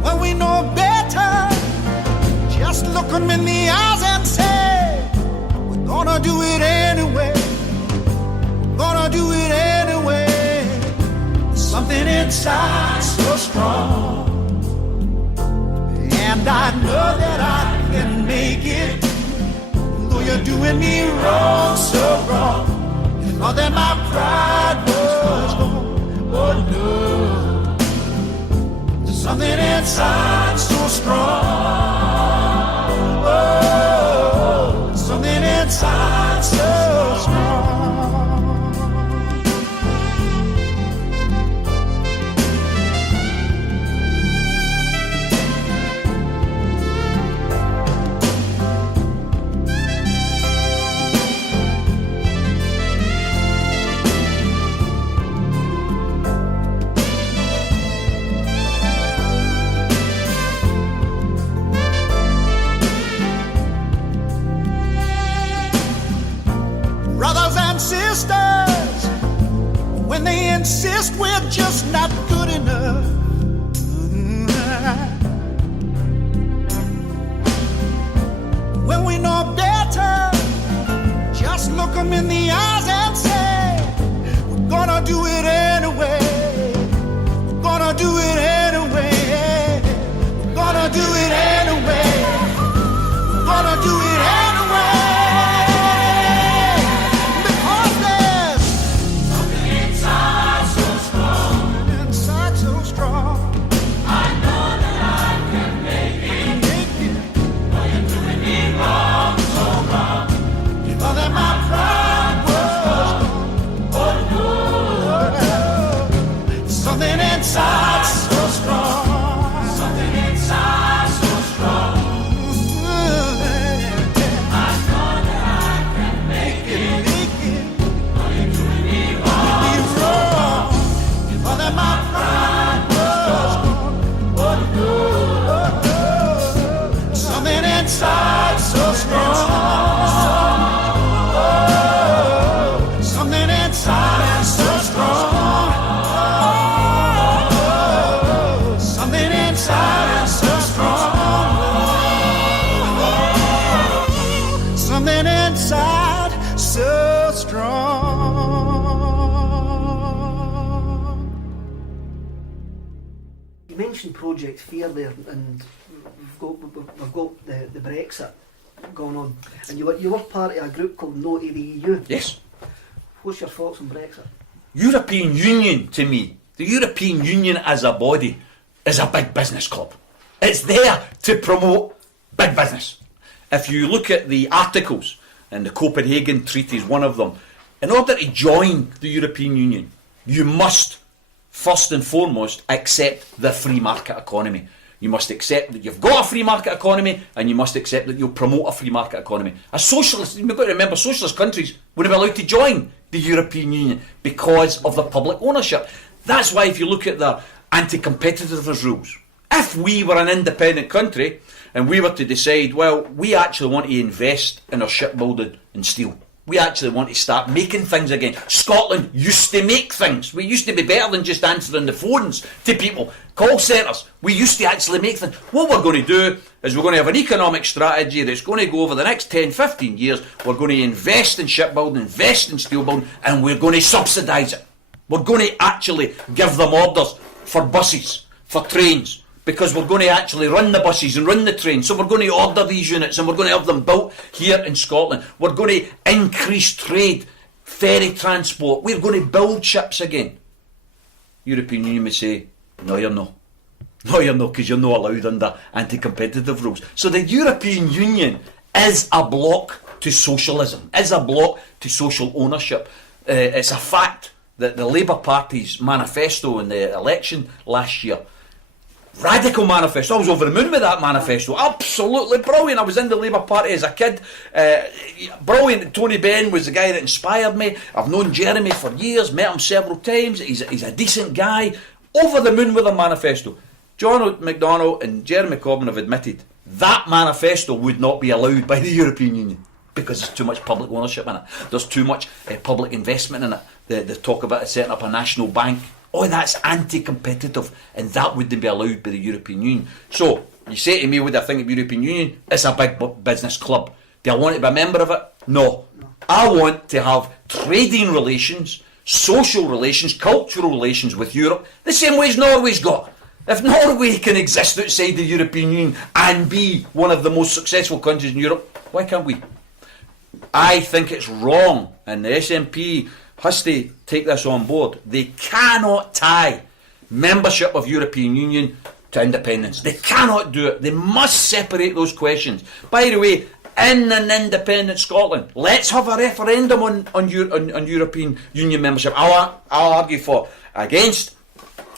when we know better, just look them in the eyes and say, we're gonna do it anyway. We're gonna do it anyway. Something inside so strong, and I know that I can make it, though you're doing me wrong, so wrong. You thought that my pride was gone. Oh no, there's something inside so strong. Oh, something inside so strong. Brothers and sisters, when they insist we're just not good enough, when we know better, just look them in the eyes and say, we're gonna do it anyway, we're gonna do it anyway, we're gonna do it anyway, we're gonna do it anyway. Inside so strong, something inside so strong. I know that I can make it. Are you doing me wrong? You thought that my pride was gone. Something inside so strong. Something inside so strong. You mentioned Project Fear there, and we've got the Brexit going on, and you were part of a group called No to the EU. Yes. What's your thoughts on Brexit? European Union, to me, the European Union as a body is a big business club. It's there to promote big business. If you look at the articles, and the Copenhagen Treaty is one of them, in order to join the European Union, you must first and foremost accept the free market economy. You must accept that you've got a free market economy, and you must accept that you'll promote a free market economy. As socialists, you've got to remember, socialist countries wouldn't be allowed to join the European Union because of the public ownership. That's why if you look at the anti-competitiveness rules, if we were an independent country and we were to decide, well, we actually want to invest in our shipbuilding and steel, we actually want to start making things again. Scotland used to make things. We used to be better than just answering the phones to people. Call centres. We used to actually make things. What we're going to do is we're going to have an economic strategy that's going to go over the next 10, 15 years. We're going to invest in shipbuilding, invest in steel building, and we're going to subsidise it. We're going to actually give them orders for buses, for trains, because we're going to actually run the buses and run the trains. So we're going to order these units and we're going to have them built here in Scotland. We're going to increase trade, ferry transport. We're going to build ships again. European Union may say, no, you're not. No, you're not, because you're not allowed under anti-competitive rules. So the European Union is a block to socialism, is a block to social ownership. It's a fact that the Labour Party's manifesto in the election last year, radical manifesto. I was over the moon with that manifesto. Absolutely brilliant. I was in the Labour Party as a kid. Brilliant. Tony Benn was the guy that inspired me. I've known Jeremy for years, met him several times. He's a decent guy. Over the moon with a manifesto. John McDonnell and Jeremy Corbyn have admitted that manifesto would not be allowed by the European Union because there's too much public ownership in it. There's too much public investment in it. They talk about setting up a national bank. Oh, that's anti-competitive, and that wouldn't be allowed by the European Union. So, you say to me, what do I think of the European Union? It's a big business club. Do I want to be a member of it? No. I want to have trading relations, social relations, cultural relations with Europe, the same way as Norway's got. If Norway can exist outside the European Union and be one of the most successful countries in Europe, why can't we? I think it's wrong, and the SNP has to take this on board. They cannot tie membership of European Union to independence. They cannot do it. They must separate those questions. By the way, in an independent Scotland, let's have a referendum on European Union membership. I'll argue for, against.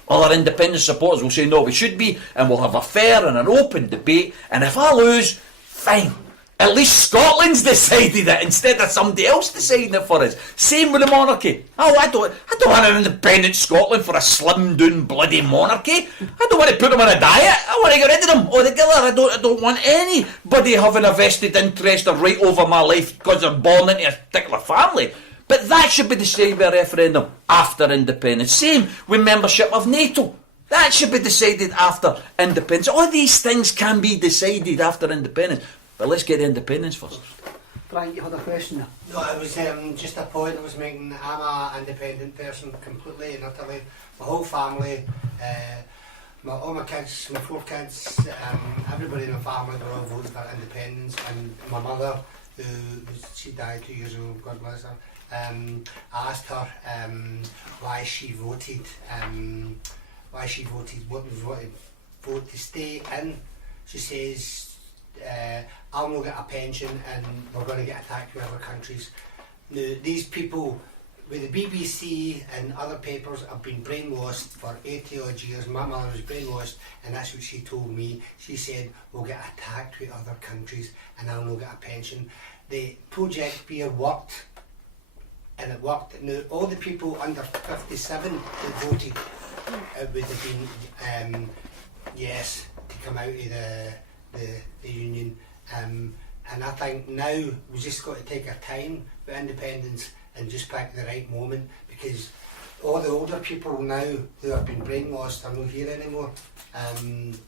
Other independent supporters will say no, we should be, and we'll have a fair and an open debate. And if I lose, fine. At least Scotland's decided it instead of somebody else deciding it for us. Same with the monarchy. Oh, I don't want an independent Scotland for a slimmed down bloody monarchy. I don't want to put them on a diet. I want to get rid of them altogether. I don't want anybody having a vested interest or right over my life because they're born into a particular family. But that should be decided by a referendum after independence. Same with membership of NATO. That should be decided after independence. All these things can be decided after independence. But let's get the independence first. Frank, you had a question there. No, it was just a point I was making. I'm an independent person completely and utterly. My whole family, all my kids, my 4 kids, everybody in the family were all voting for independence. And my mother, she died 2 years ago, God bless her, I asked her why she voted, what vote to stay in. She says, I'll not get a pension and we're going to get attacked with other countries. Now, these people with the BBC and other papers have been brainwashed for 80 odd years. My mother was brainwashed and that's what she told me. She said, we'll get attacked with other countries and I'll not get a pension. The Project Beer worked, and it worked. Now, all the people under 57 that voted would have been yes to come out of the union, and I think now we just got to take our time with independence and just pick the right moment, because all the older people now who have been brainwashed are not here anymore, and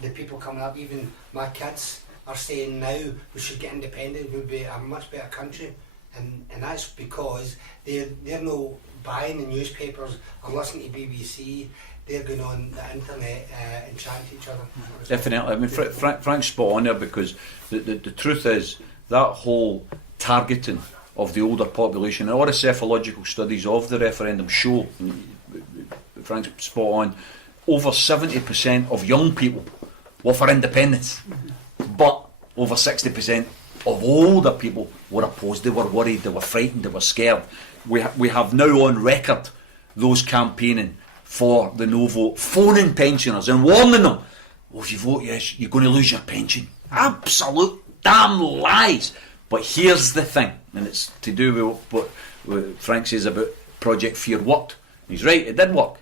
the people coming up, even my kids, are saying now we should get independent, we'll be a much better country, and that's because they're not buying the newspapers or listening to BBC. They're going on the internet and chatting to each other. Definitely. I mean, Frank's spot on there, because the truth is that whole targeting of the older population and all the psychological studies of the referendum show, Frank's spot on, over 70% of young people were for independence, but over 60% of older people were opposed. They were worried, they were frightened, they were scared. We have now on record those campaigning for the no vote, phoning pensioners and warning them, well, if you vote yes, you're going to lose your pension. Absolute damn lies. But here's the thing, and it's to do with what Frank says about Project Fear worked. He's right, it did work,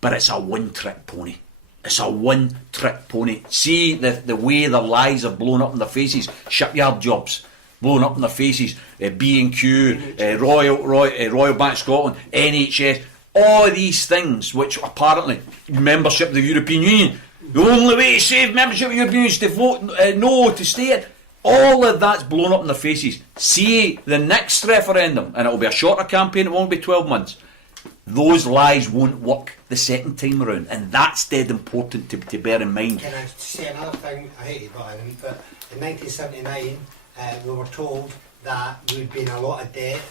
but it's a one-trick pony. It's a one-trick pony. See the way the lies are blown up in their faces. Shipyard jobs blown up in their faces. B&Q, Royal Bank of Scotland, NHS. All these things, which apparently membership of the European Union, the only way to save membership of the European Union is to vote no to stay in. All of that's blown up in their faces. See the next referendum, and it'll be a shorter campaign, it won't be 12 months. Those lies won't work the second time around, and that's dead important to bear in mind. Can I say another thing? I hate it, but in 1979 we were told that we'd be in a lot of debt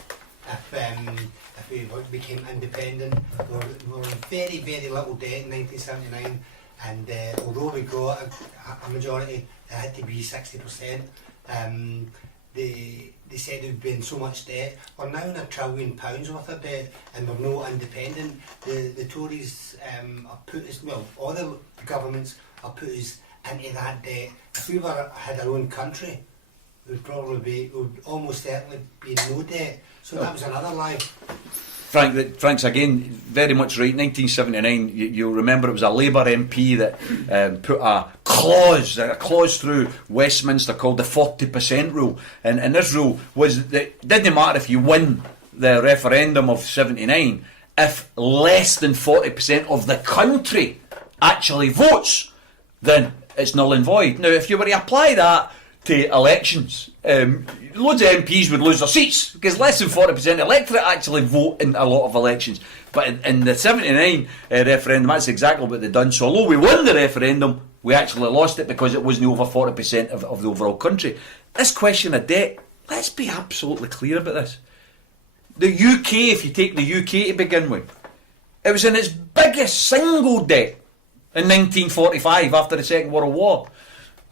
if we became independent. We were in very, very little debt in 1979, and although we got a majority, it had to be 60%. They said we'd be in so much debt. We're now in £1 trillion worth of debt, and we're not independent. The Tories have put us, well, all the governments have put us into that debt. If we had our own country, we'd almost certainly be in no debt. So that was another lie. Frank's again very much right. 1979, you'll remember it was a Labour MP that put a clause through Westminster called the 40% rule, and this rule was that it didn't matter if you win the referendum of 79, if less than 40% of the country actually votes, then it's null and void. Now, if you were to apply that to elections, loads of MPs would lose their seats because less than 40% of the electorate actually vote in a lot of elections. But in the 79 referendum, that's exactly what they've done. So although we won the referendum, we actually lost it because it wasn't over 40% of the overall country. This question of debt, let's be absolutely clear about this. The UK, if you take the UK to begin with, it was in its biggest single debt in 1945 after the Second World War.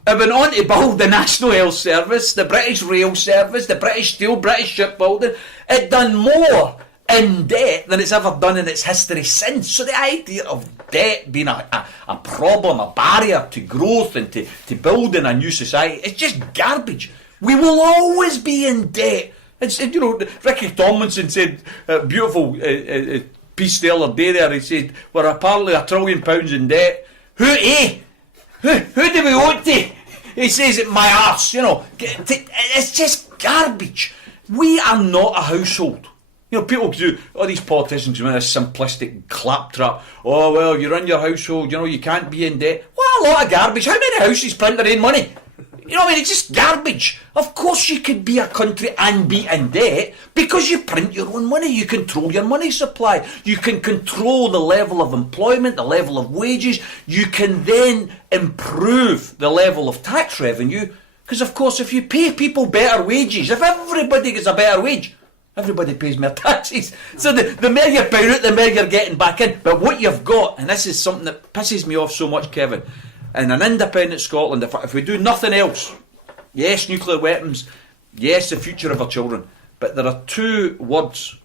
It went on to build the National Health Service, the British Rail Service, the British Steel, British Shipbuilding. It done more in debt than it's ever done in its history since. So the idea of debt being a problem, a barrier to growth and to building a new society, it's just garbage. We will always be in debt. It's, you know, Ricky Tomlinson said a beautiful piece the other day there. He said, we're apparently £1 trillion in debt. Who do we owe it to? He says it my arse, you know. It's just garbage. We are not a household. You know, people do, all these politicians with this simplistic claptrap. Oh, well, you're in your household, you know, you can't be in debt. What a lot of garbage. How many houses print their own money? You know what I mean? It's just garbage. Of course you could be a country and be in debt because you print your own money. You control your money supply. You can control the level of employment, the level of wages. You can then improve the level of tax revenue because, of course, if you pay people better wages, if everybody gets a better wage, everybody pays more taxes. So the more you pay out, the more you're getting back in. But what you've got, and this is something that pisses me off so much, Kevin, in an independent Scotland, if we do nothing else, yes, nuclear weapons, yes, the future of our children, but there are two words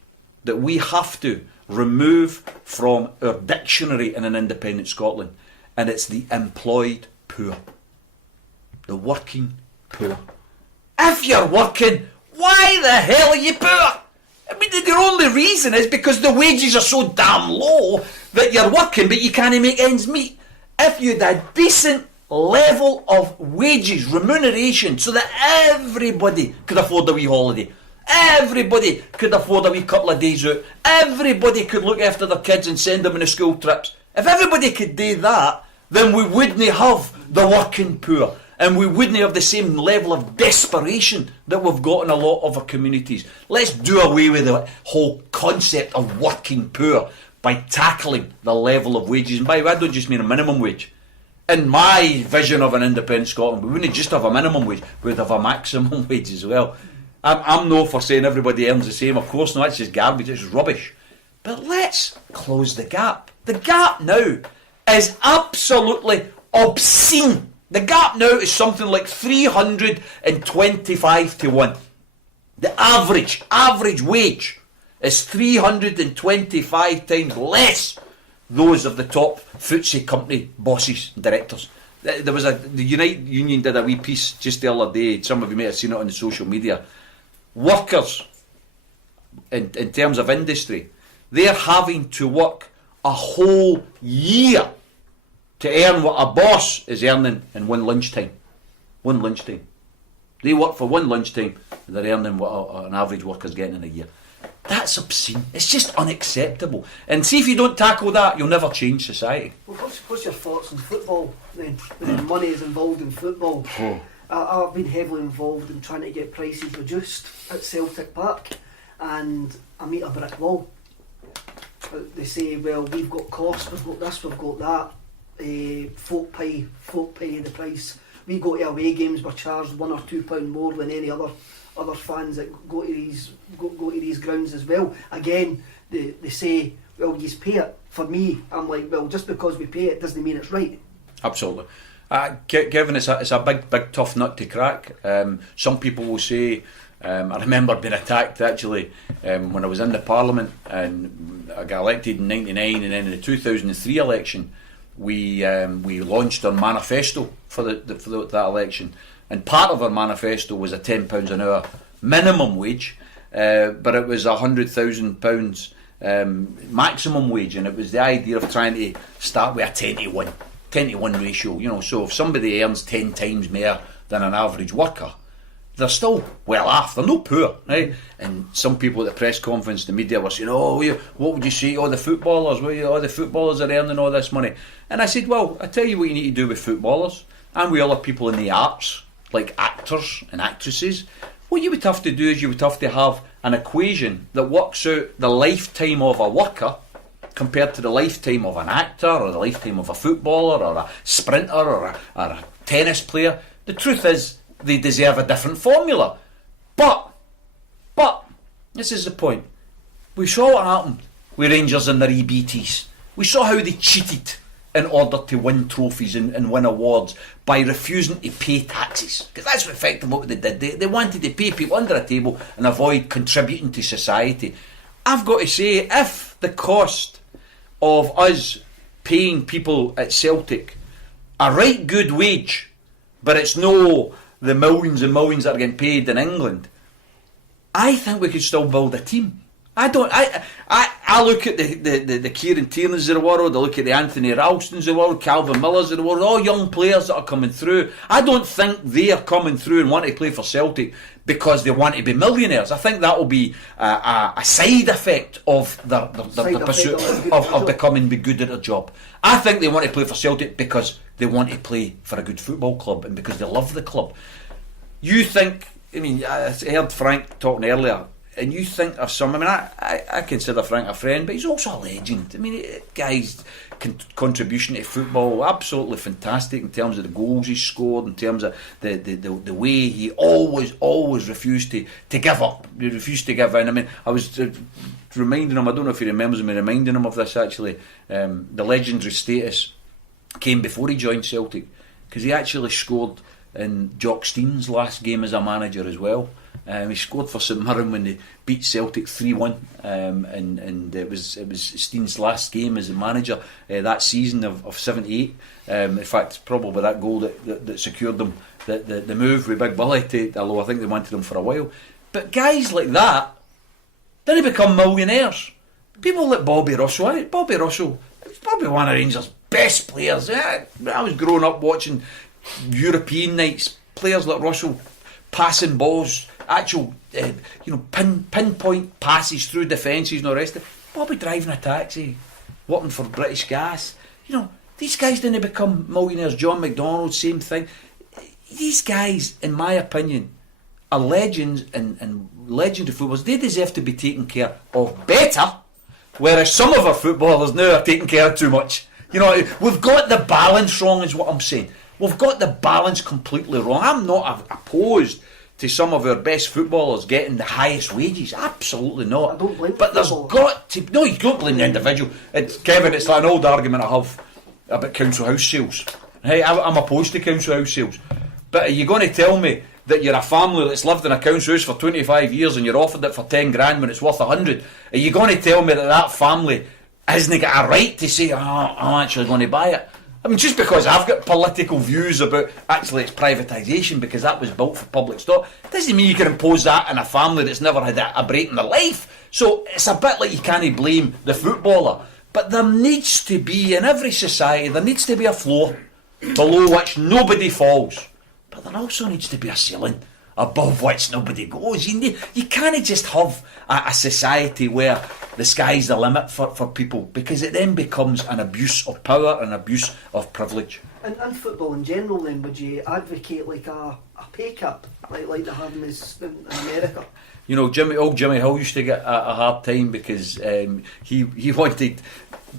that we have to remove from our dictionary in an independent Scotland, and it's the employed poor. The working poor. If you're working, why the hell are you poor? I mean, the only reason is because the wages are so damn low that you're working but you can't make ends meet. If you had a decent level of wages, remuneration, so that everybody could afford a wee holiday, everybody could afford a wee couple of days out, everybody could look after their kids and send them on the school trips, if everybody could do that, then we wouldn't have the working poor. And we wouldn't have the same level of desperation that we've got in a lot of our communities. Let's do away with the whole concept of working poor by tackling the level of wages. And by the way, I don't just mean a minimum wage. In my vision of an independent Scotland, we wouldn't just have a minimum wage, we'd have a maximum wage as well. I'm no for saying everybody earns the same. Of course not, it's just garbage, it's rubbish. But let's close the gap. The gap now is absolutely obscene. The gap now is something like 325 to 1. The average wage is 325 times less those of the top FTSE company bosses and directors. There was the United Union did a wee piece just the other day. Some of you may have seen it on the social media. Workers, in terms of industry, they're having to work a whole year to earn what a boss is earning in one lunchtime. One lunchtime. They work for one lunchtime, and they're earning what an average worker's getting in a year. That's obscene. It's just unacceptable. And see if you don't tackle that, you'll never change society. Well, what's your thoughts on football then? When money is involved in football. I've been heavily involved in trying to get prices reduced at Celtic Park, and I meet a brick wall. They say, well, we've got costs, we've got this, we've got that. Folk pay the price. We go to away games, we're charged £1 or £2 more than any other fans that go to these grounds as well. Again, they say, well, you pay it. For me, I'm like, well, just because we pay it doesn't mean it's right. Absolutely. Kevin, it's a big tough nut to crack. Some people will say, I remember being attacked actually when I was in the Parliament and I got elected in '99, and then in the 2003 election we launched our manifesto for that election, and part of our manifesto was a £10 an hour minimum wage, but it was £100,000 maximum wage, and it was the idea of trying to start with a 10-to-1 ratio. You know, so if somebody earns 10 times more than an average worker, they're still well off. They're not poor, right? And some people at the press conference, the media were saying, "Oh, what would you say? Oh, the footballers, the footballers are earning all this money." And I said, "Well, I tell you what you need to do with footballers and with other people in the arts, like actors and actresses. What you would have to do is you would have to have an equation that works out the lifetime of a worker compared to the lifetime of an actor or the lifetime of a footballer or a sprinter or a tennis player. The truth is, they deserve a different formula. But This is the point. We saw what happened with Rangers and their EBTs. We saw how they cheated in order to win trophies and win awards by refusing to pay taxes. Because that's effectively what they did. They wanted to pay people under a table and avoid contributing to society. I've got to say, if the cost of us paying people at Celtic a right good wage, but it's no the millions and millions that are getting paid in England, I think we could still build a team. I look at the Kieran Tiernans of the world, I look at the Anthony Ralstons of the world, Calvin Millers of the world, all young players that are coming through. I don't think they are coming through and want to play for Celtic because they want to be millionaires. I think that will be a side effect of the pursuit of becoming good at their job. I think they want to play for Celtic because they want to play for a good football club and because they love the club. You think, I mean, I heard Frank talking earlier, and you think of some, I mean, I consider Frank a friend, but he's also a legend. I mean, guy's contribution to football, absolutely fantastic in terms of the goals he scored, in terms of the way he always refused to give up. He refused to give in. I mean, I was reminding him, I don't know if he remembers me reminding him of this actually, the legendary status came before he joined Celtic, because he actually scored in Jock Stein's last game as a manager as well. He scored for St Mirren when they beat Celtic 3-1, and it was Stein's last game as a manager that season of 78. In fact, probably that goal that secured them the move with Big Billy, although I think they wanted him for a while. But guys like that, then they become millionaires. People like Bobby Russell. Bobby Russell was probably one of Rangers' best players. I was growing up watching European nights, players like Russell passing balls, actual pinpoint passes through defences and all the rest of it. Bobby driving a taxi, working for British Gas. These guys didn't become millionaires. John McDonald, same thing. These guys, in my opinion, are legends and legendary footballers. They deserve to be taken care of better, whereas some of our footballers now are taken care of too much. We've got the balance wrong, is what I'm saying. We've got the balance completely wrong. I'm not opposed to some of our best footballers getting the highest wages. Absolutely not. I don't blame But there's got to... No, you don't blame the individual. Kevin, it's like an old argument I have about council house sales. Hey, I'm opposed to council house sales. But are you going to tell me that you're a family that's lived in a council house for 25 years and you're offered it for 10 grand when it's worth 100? Are you going to tell me that family hasn't got a right to say, I'm actually going to buy it? I mean, just because I've got political views about actually it's privatisation because that was built for public stock, doesn't mean you can impose that on a family that's never had a break in their life. So it's a bit like you can't blame the footballer. But there needs to be, in every society, there needs to be a floor below which nobody falls. But there also needs to be a ceiling above which nobody goes. You can't just have a society where the sky's the limit for people, because it then becomes an abuse of power and abuse of privilege. And football in general, then, would you advocate like a pay cut like they have in America? Jimmy Hill used to get a hard time because he wanted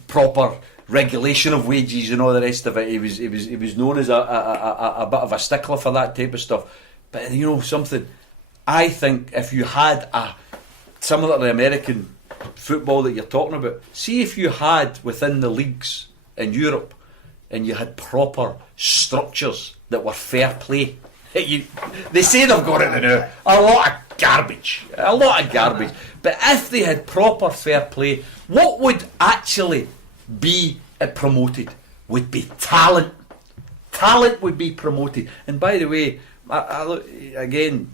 proper regulation of wages and all the rest of it. He was known as a bit of a stickler for that type of stuff. But something, I think if you had similar to the American football that you're talking about, see if you had within the leagues in Europe and you had proper structures that were fair play. They say they've got it now. A lot of garbage. But if they had proper fair play, what would actually be promoted would be talent. Talent would be promoted. And by the way, I again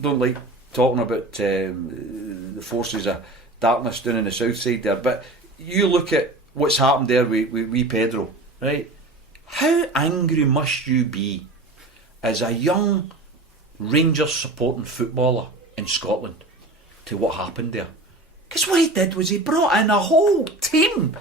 don't like talking about the forces of darkness down in the south side there, but you look at what's happened there with Pedro, right? How angry must you be as a young Rangers supporting footballer in Scotland to what happened there? Because what he did was he brought in a whole team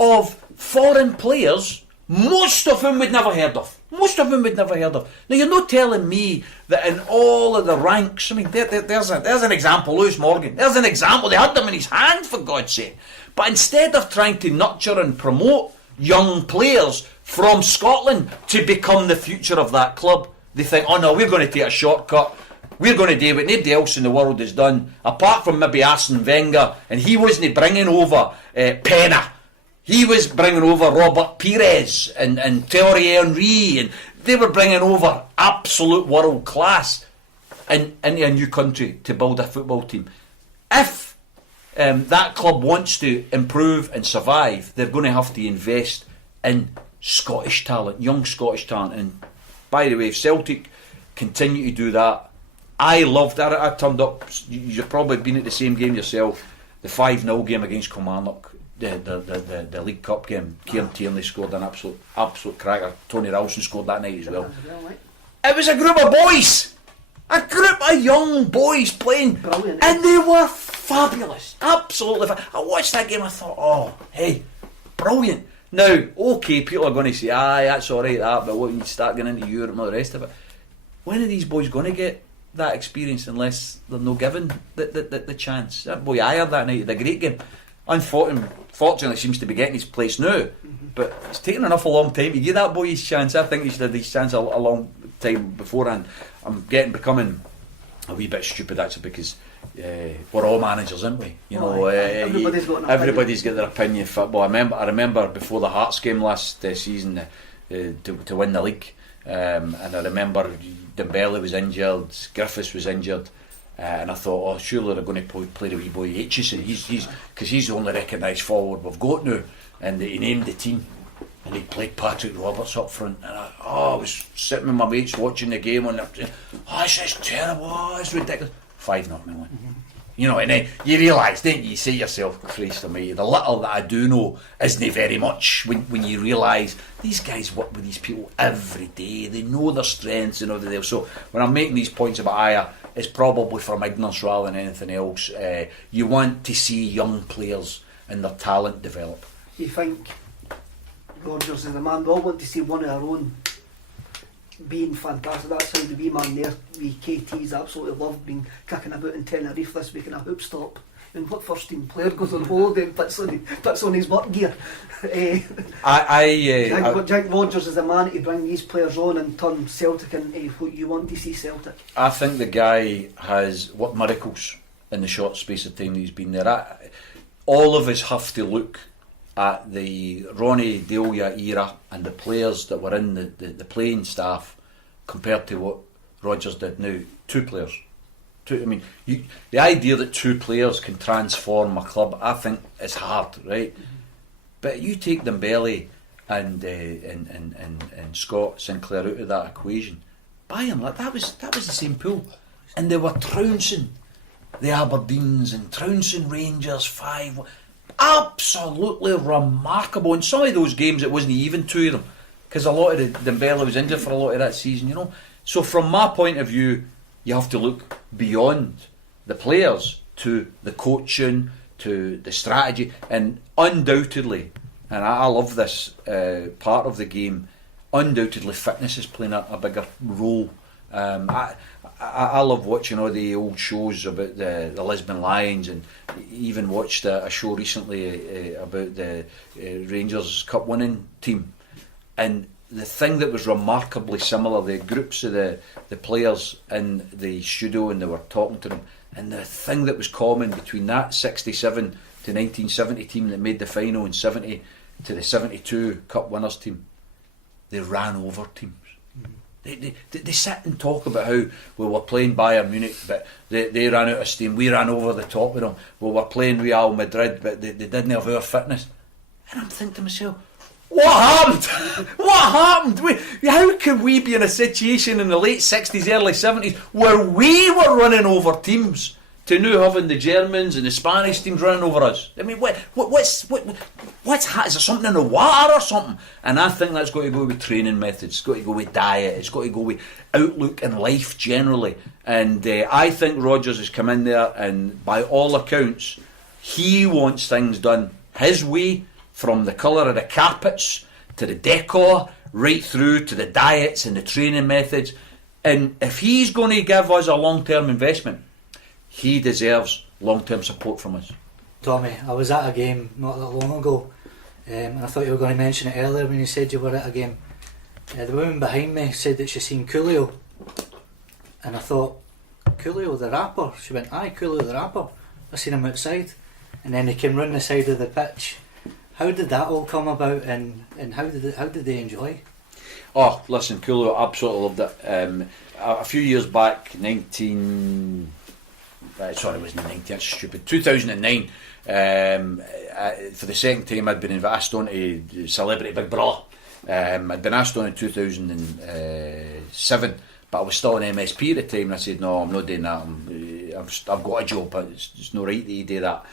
of foreign players, most of whom we'd never heard of. Now you're not telling me that in all of the ranks, I mean, there's an example, Lewis Morgan. There's an example, they had them in his hand, for God's sake. But instead of trying to nurture and promote young players from Scotland to become the future of that club, they think, oh no, we're going to take a shortcut. We're going to do what nobody else in the world has done, apart from maybe Arsene Wenger, and he wasn't bringing over Pena. He was bringing over Robert Pires and Thierry Henry, and they were bringing over absolute world class into a new country to build a football team. If that club wants to improve and survive, they're going to have to invest in Scottish talent, young Scottish talent. And by the way, if Celtic continue to do that, I loved that. I turned up, you've probably been at the same game yourself, the 5-0 game against Kilmarnock, the League Cup game. Kieran Tierney scored an absolute cracker. Tony Ralston scored that night as well. It was a group of boys, a group of young boys playing. Brilliant. And they were fabulous, absolutely. I watched that game, I thought, oh, hey, brilliant. Now, okay, people are going to say, aye, that's alright, that, but when you start getting into Europe and all the rest of it, when are these boys going to get that experience unless they're no given the chance? That boy I had that night, had a great game. Unfortunately, seems to be getting his place now, but it's taken enough a long time to give that boy his chance. I think he should have had his chance a long time beforehand. I'm becoming a wee bit stupid actually, because we're all managers, aren't we? You know, everybody's got their opinion of football. I remember before the Hearts game last season to win the league, and I remember Dembele was injured, Griffiths was injured, and I thought, oh, surely they're going to play the wee boy Aitchison. Because he's the only recognised forward we've got now, and he named the team, and he played Patrick Roberts up front, and I was sitting with my mates watching the game, and this is terrible, it's ridiculous. 5-0 Milan. You know, and then you realise, don't you? You say to yourself, Christ almighty, the little that I do know isn't very much when you realise these guys work with these people every day, they know their strengths and everything else. So when I'm making these points about Aya, it's probably from ignorance rather than anything else. You want to see young players and their talent develop. You think Rodgers is the man? We all want to see one of our own being fantastic. That's how the wee man there, wee KT's absolutely loved being kicking about in Tenerife this week in a hoop stop. And what first team player goes on holiday and puts on his work gear? I think Rodgers is the man to bring these players on and turn Celtic into what you want to see Celtic. I think the guy has worked miracles in the short space of time that he's been there. All of us have to look at the Ronnie Delia era and the players that were in the playing staff compared to what Rodgers did now. Two players. The idea that two players can transform a club, I think is hard, right? But you take Dembele and Scott Sinclair out of that equation, by and large, that was the same pool, and they were trouncing the Aberdeens and trouncing Rangers 5. Absolutely remarkable. In some of those games it wasn't even two of them, because a lot of Dembele was injured for a lot of that season, you know. So from my point of view, you have to look beyond the players to the coaching, to the strategy, and undoubtedly, and I love this part of the game, undoubtedly fitness is playing a bigger role. I love watching all the old shows about the Lisbon Lions, and even watched a show recently about the Rangers Cup winning team. And the thing that was remarkably similar, the groups of the players in the studio, and they were talking to them, and the thing that was common between that 67 to 1970 team that made the final, and 70 to the 72 Cup winners team, they ran over teams. They sit and talk about how we were playing Bayern Munich, but they ran out of steam. We ran over the top of them. We were playing Real Madrid, but they didn't have our fitness. And I'm thinking to myself, what happened? What happened? How could we be in a situation in the late 60s, early 70s where we were running over teams, to now having the Germans and the Spanish teams running over us? I mean, what's is there something in the water or something? And I think that's got to go with training methods. It's got to go with diet. It's got to go with outlook in life generally. And I think Rodgers has come in there, and by all accounts, he wants things done his way, from the colour of the carpets to the decor, right through to the diets and the training methods. And if he's going to give us a long-term investment, he deserves long-term support from us. Tommy, I was at a game not that long ago, and I thought you were going to mention it earlier when you said you were at a game. The woman behind me said that she's seen Coolio, and I thought, Coolio the rapper?" She went, "Aye, Coolio the rapper. I seen him outside." And then he came round the side of the pitch. How did that all come about, and how did they enjoy? Oh, listen, Coolio, absolutely loved it. A few years back, 2009, for the second time I'd been asked on to Celebrity Big Brother. I'd been asked on in 2007, but I was still an MSP at the time, and I said, no, I'm not doing that. I've got a job, it's not right that you do that.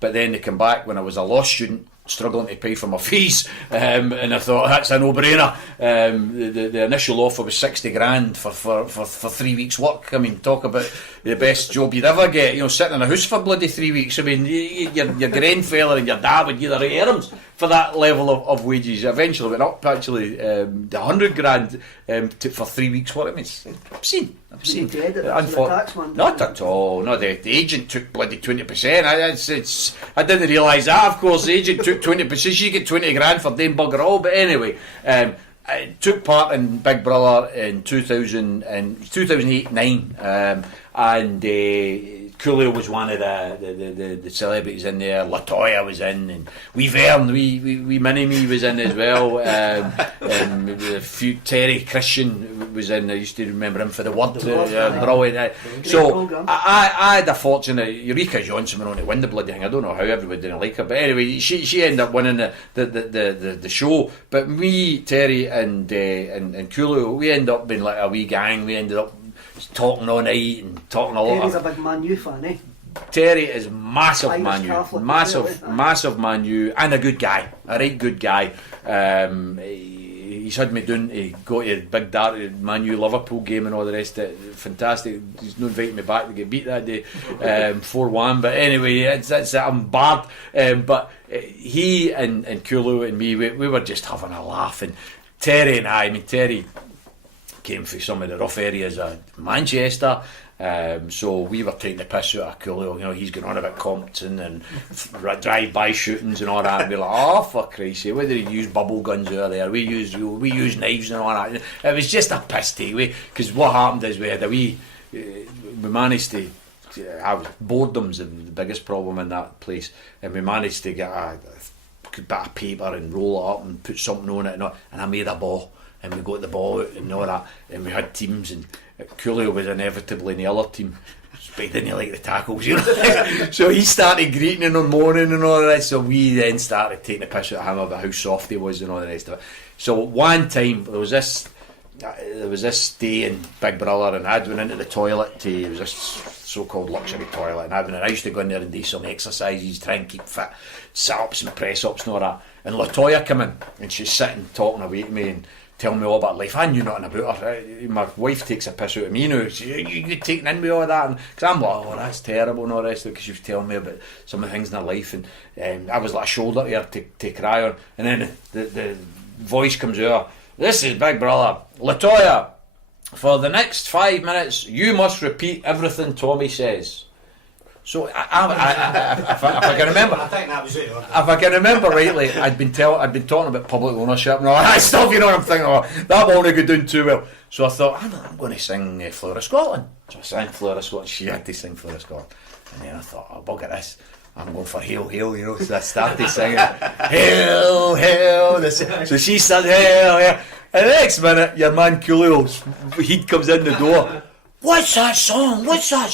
But then they come back when I was a law student, struggling to pay for my fees, and I thought, that's a no-brainer. The initial offer was 60 grand for 3 weeks work. I mean, talk about the best job you'd ever get, sitting in a house for bloody 3 weeks. I mean, your grandfather and your dad would give their arms for that level of wages. Eventually went up, actually, the 100 grand for 3 weeks work. I mean, it's obscene. Not at all. No, the agent took bloody 20%. I didn't realise that. Of course, the agent took 20%. She get 20 grand for doing bugger all. But anyway, I took part in Big Brother in 2008-9, and Coolio was one of the celebrities in there. Latoya was in, and wee Vern, wee Mini-Me was in as well. A few, Terry Christian was in. I used to remember him for the Word. Brilliant. So I had a fortunate. Eureka Johnson went on to win the bloody thing. I don't know how everybody didn't like her, but anyway, she ended up winning the show. But me, Terry, and Coolio, we ended up being like a wee gang. We ended up talking all night and talking a lot. Terry's a big Man U fan, eh? Terry is massive Irish Man U, Catholic, massive Man U, and a good guy, a right good guy. He's had me down to go to a big dark Man U Liverpool game and all the rest of it. Fantastic. He's not inviting me back to get beat that day, 4-1. But anyway, I'm barred. But he and Coolio and me, we were just having a laugh. And Terry and Terry came from some of the rough areas of Manchester, so we were taking the piss out of Coolio. He's going on about Compton and drive-by shootings and all that, and we're like, oh, for Christ's sake, whether he used bubble guns out there, we use knives and all that. It was just a piss take, because what happened is we managed to boredom's the biggest problem in that place, and we managed to get a bit of paper and roll it up and put something on it, and I made a ball. And we got the ball out and all that, and we had teams, and Coolio was inevitably in the other team, but he didn't like the tackles, so he started greeting him on morning and all that. So we then started taking the piss out of him about how soft he was and all the rest of it. So one time there was this day in Big Brother, and I'd went into the toilet it was this so-called luxury toilet, and I used to go in there and do some exercises, try and keep fit, sit-ups and press-ups and all that. And Latoya came in, and she's sitting talking away to me and telling me all about life. I knew nothing about her. My wife takes a piss out of me now. You get taken in with all that, because I'm like, oh, that's terrible and all the rest of it, because she was telling me about some of the things in her life, and I was like a shoulder to her to cry on. And then the voice comes out, "This is Big Brother. Latoya, for the next 5 minutes you must repeat everything Tommy says." So if I can remember, I think that was it. If I can remember rightly, I'd been talking about public ownership and all that stuff. What I'm thinking, that won't go doing too well. So I thought, I'm going to sing Flower of Scotland. So I sang Flower of Scotland. She had to sing Flower of Scotland, and then I thought, oh, bugger this, I'm going for Hail, Hail, So I started singing Hail, Hail. So she said Hail, Hail, and the next minute, your man Coolio, he comes in the door. What's that song? That's a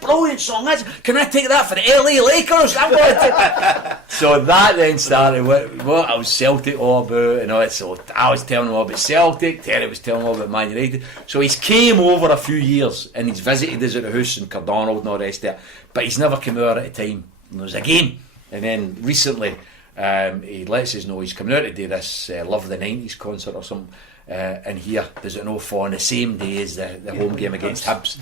brilliant song. Can I take that for the LA Lakers? I'm going to So that then started what I was Celtic all about and all that. So I was telling him all about Celtic, Terry was telling him all about Man United. So he's came over a few years and he's visited us at the house in Cardonald and all the rest of it, but he's never come over at a time. And there was a game, and then recently he lets us know he's coming out to do this Love the 90s concert or something. And here, does it no fall on the same day as the home game against Hibs.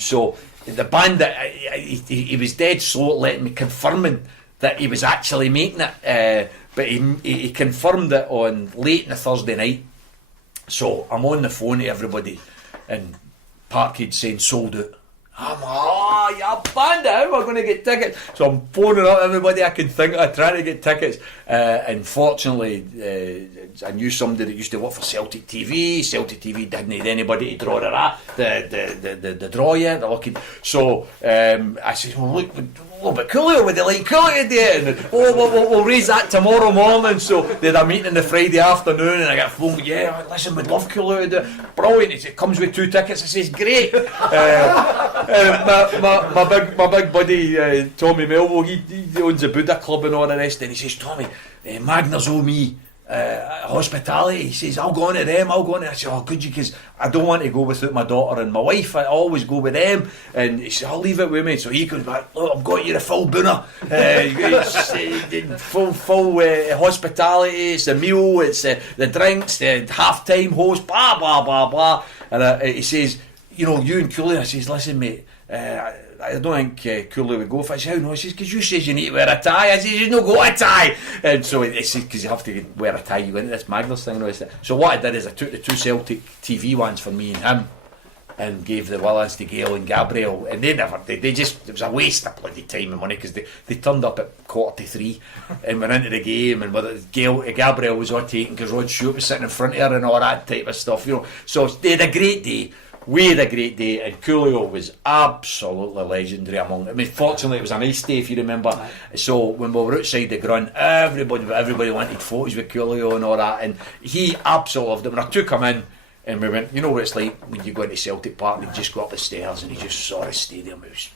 So the band that he was dead slow at letting me confirming that he was actually making it, but he confirmed it on late on a Thursday night. So I'm on the phone to everybody, and Parkhead saying sold out. I'm like, oh, you band, how am I going to get tickets? So I'm phoning up everybody I can think of, trying to get tickets. And fortunately, I knew somebody that used to work for Celtic TV. Celtic TV didn't need anybody to draw the draw yet. So I said, well, look, but Coolio, would they like Coolio to do it? And, we'll raise that tomorrow morning. So they had a meeting on the Friday afternoon, and I got a phone, yeah, listen, we'd love Coolio to do it. Brilliant. He said, it comes with 2 tickets. I says, great. My big buddy, Tommy Melville, he owns the Buddha Club and all the rest, and he says, Tommy, Magners owe me hospitality. He says, I'll go on to them, I said, oh, could you, because I don't want to go without my daughter and my wife, I always go with them. And he said, I'll leave it with me. So he comes back, look, I've got you the full booner, full hospitality, it's the meal, it's the drinks, the half-time host, blah blah blah blah. And he says, you know, you and Coolio. I says, listen mate, I don't think Coolio would go if I said, how no? He says, because you says you need to wear a tie. I says, you don't got a tie. And so he says, because you have to wear a tie, you go into this Magners thing. So what I did is I took the 2 Celtic TV ones for me and him, and gave the Williams to Gail and Gabriel, and they just, it was a waste of bloody time and money, because they turned up at 2:45 and went into the game, and Gabriel was all taken because Rod Stewart was sitting in front of her and all that type of stuff, you know. So they had a great day. We had a great day, and Coolio was absolutely legendary among them. I mean, fortunately it was a nice day, if you remember. Right. So when we were outside the grunt, everybody wanted photos with Coolio and all that, and he absolutely loved it. When I took him in, and we went, you know what it's like when you go into Celtic Park and you just go up the stairs and he just saw the stadium. It was,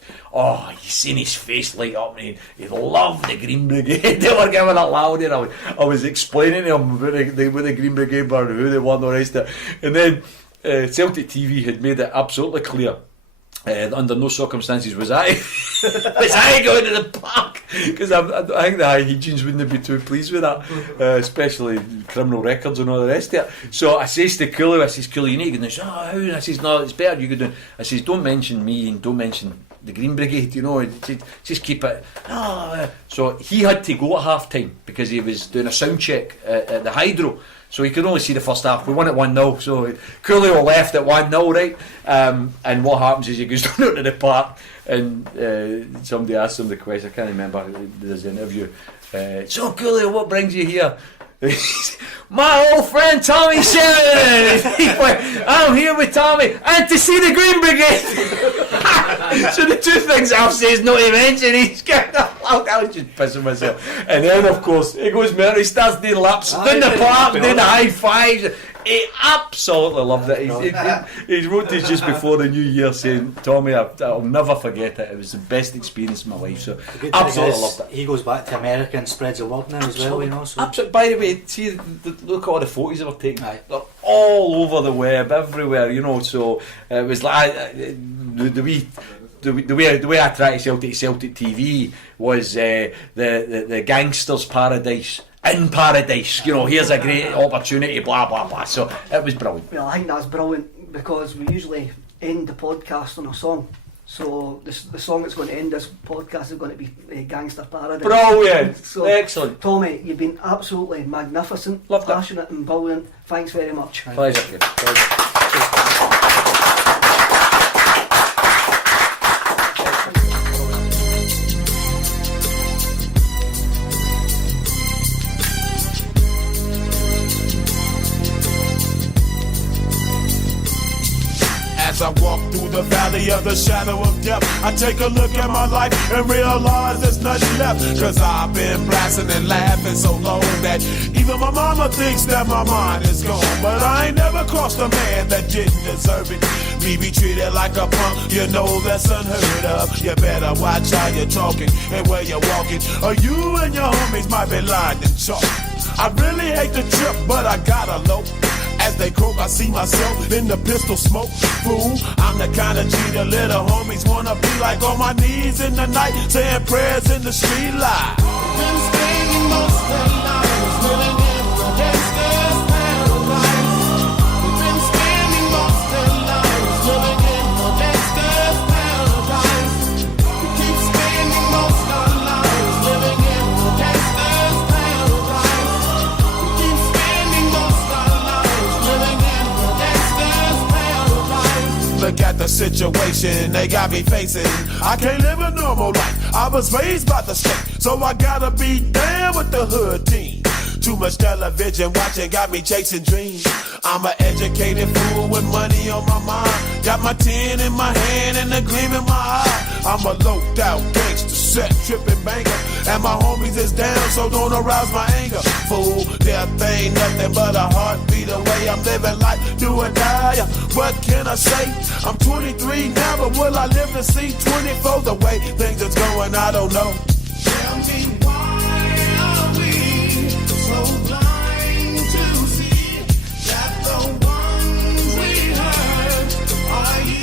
you seen his face light up, and he loved the Green Brigade. They were giving it loud, and I was explaining to him what the Green Brigade were, who they were, and all the rest of it. And then Celtic TV had made it absolutely clear, under no circumstances was I going to the park, because I think the high Hegians wouldn't be too pleased with that, especially criminal records and all the rest of it. So I says to Coolio, Coolio, you need to go. And he says, how? And I says, no, it's better you go down. I says, don't mention me and don't mention the Green Brigade, you know, just keep it. So he had to go at half time because he was doing a sound check at the Hydro. So he could only see the first half. We won at 1-0, so Coolio left at 1-0, right? And what happens is he goes down to the park, and somebody asked him the question, I can't remember, there's an interview. So Coolio, what brings you here? My old friend Tommy Sheridan. I'm here with Tommy and to see the Green Brigade. So the 2 things I'll say is not to mention. I was just pissing myself. And then of course he goes there, he starts doing laps down the park, doing the high fives. He absolutely loved it. He wrote this just before the new year saying, Tommy, I'll never forget it. It was the best experience of my life. So absolutely loved it. He goes back to America and spreads the word now as well, you know. So. Absolutely. By the way, see, look at all the photos that were taken. Aye. They're all over the web, everywhere, you know. So it was like the way I tried Celtic TV was the gangster's paradise. In paradise, you know, here's a great opportunity, blah blah blah. So it was brilliant. Well, I think that's brilliant, because we usually end the podcast on a song. So the song that's going to end this podcast is going to be Gangster Paradise. Brilliant. So, excellent. Tommy, you've been absolutely magnificent, loved passionate and brilliant. Thanks very much. Pleasure. As I walk through the valley of the shadow of death, I take a look at my life and realize there's nothing left. Cause I've been blasting and laughing so long that even my mama thinks that my mind is gone. But I ain't never crossed a man that didn't deserve it. Me be treated like a punk, you know that's unheard of. You better watch how you're talking and where you're walking, or you and your homies might be lined in chalk. I really hate the trip, but I gotta low. As they croak, I see myself in the pistol smoke. Fool, I'm the kind of G the little homies wanna be like, on my knees in the night, saying prayers in the street light. Been spending most of the night living in the gangster's paradise. We've been spending most of the night living in the gangster's paradise. We keep spending most of the night living in the gangster's paradise. We keep spending most of the night living in the gangster's paradise. Look at the situation situation they got me facing. I can't live a normal life. I was raised by the state, so I gotta be down with the hood team. Too much television watching got me chasing dreams. I'm an educated fool with money on my mind. Got my tin in my hand and a gleam in my eye. I'm a loped out gangster, set tripping banker, and my homies is down, so don't arouse my anger. Fool, death ain't nothing but a heartbeat away. I'm living life, do or die. What can I say? I'm 23 now, but will I live to see 24? The way things is going, I don't know. Tell me why are we so blind to see that the ones we hurt are you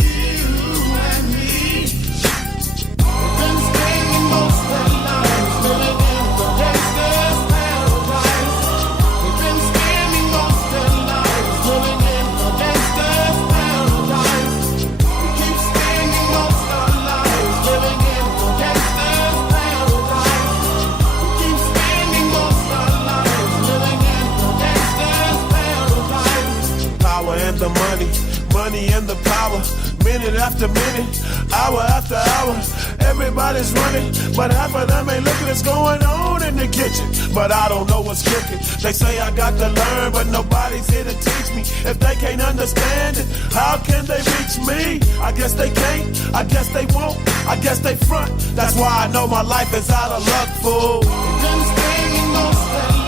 and me? We've been spending most of our lives living in the gangster's paradise. We've been spending most of our lives living in the gangster's paradise. We keep spending most of our lives living in the gangster's paradise. We keep spending most of our lives living in the gangster's paradise. Power and the money, money and the power. Minute after minute, hour after hour, everybody's running, but half of them ain't looking what's going on in the kitchen. But I don't know what's cooking. They say I got to learn, but nobody's here to teach me. If they can't understand it, how can they reach me? I guess they can't, I guess they won't, I guess they front. That's why I know my life is out of luck, fool. We've been spending most of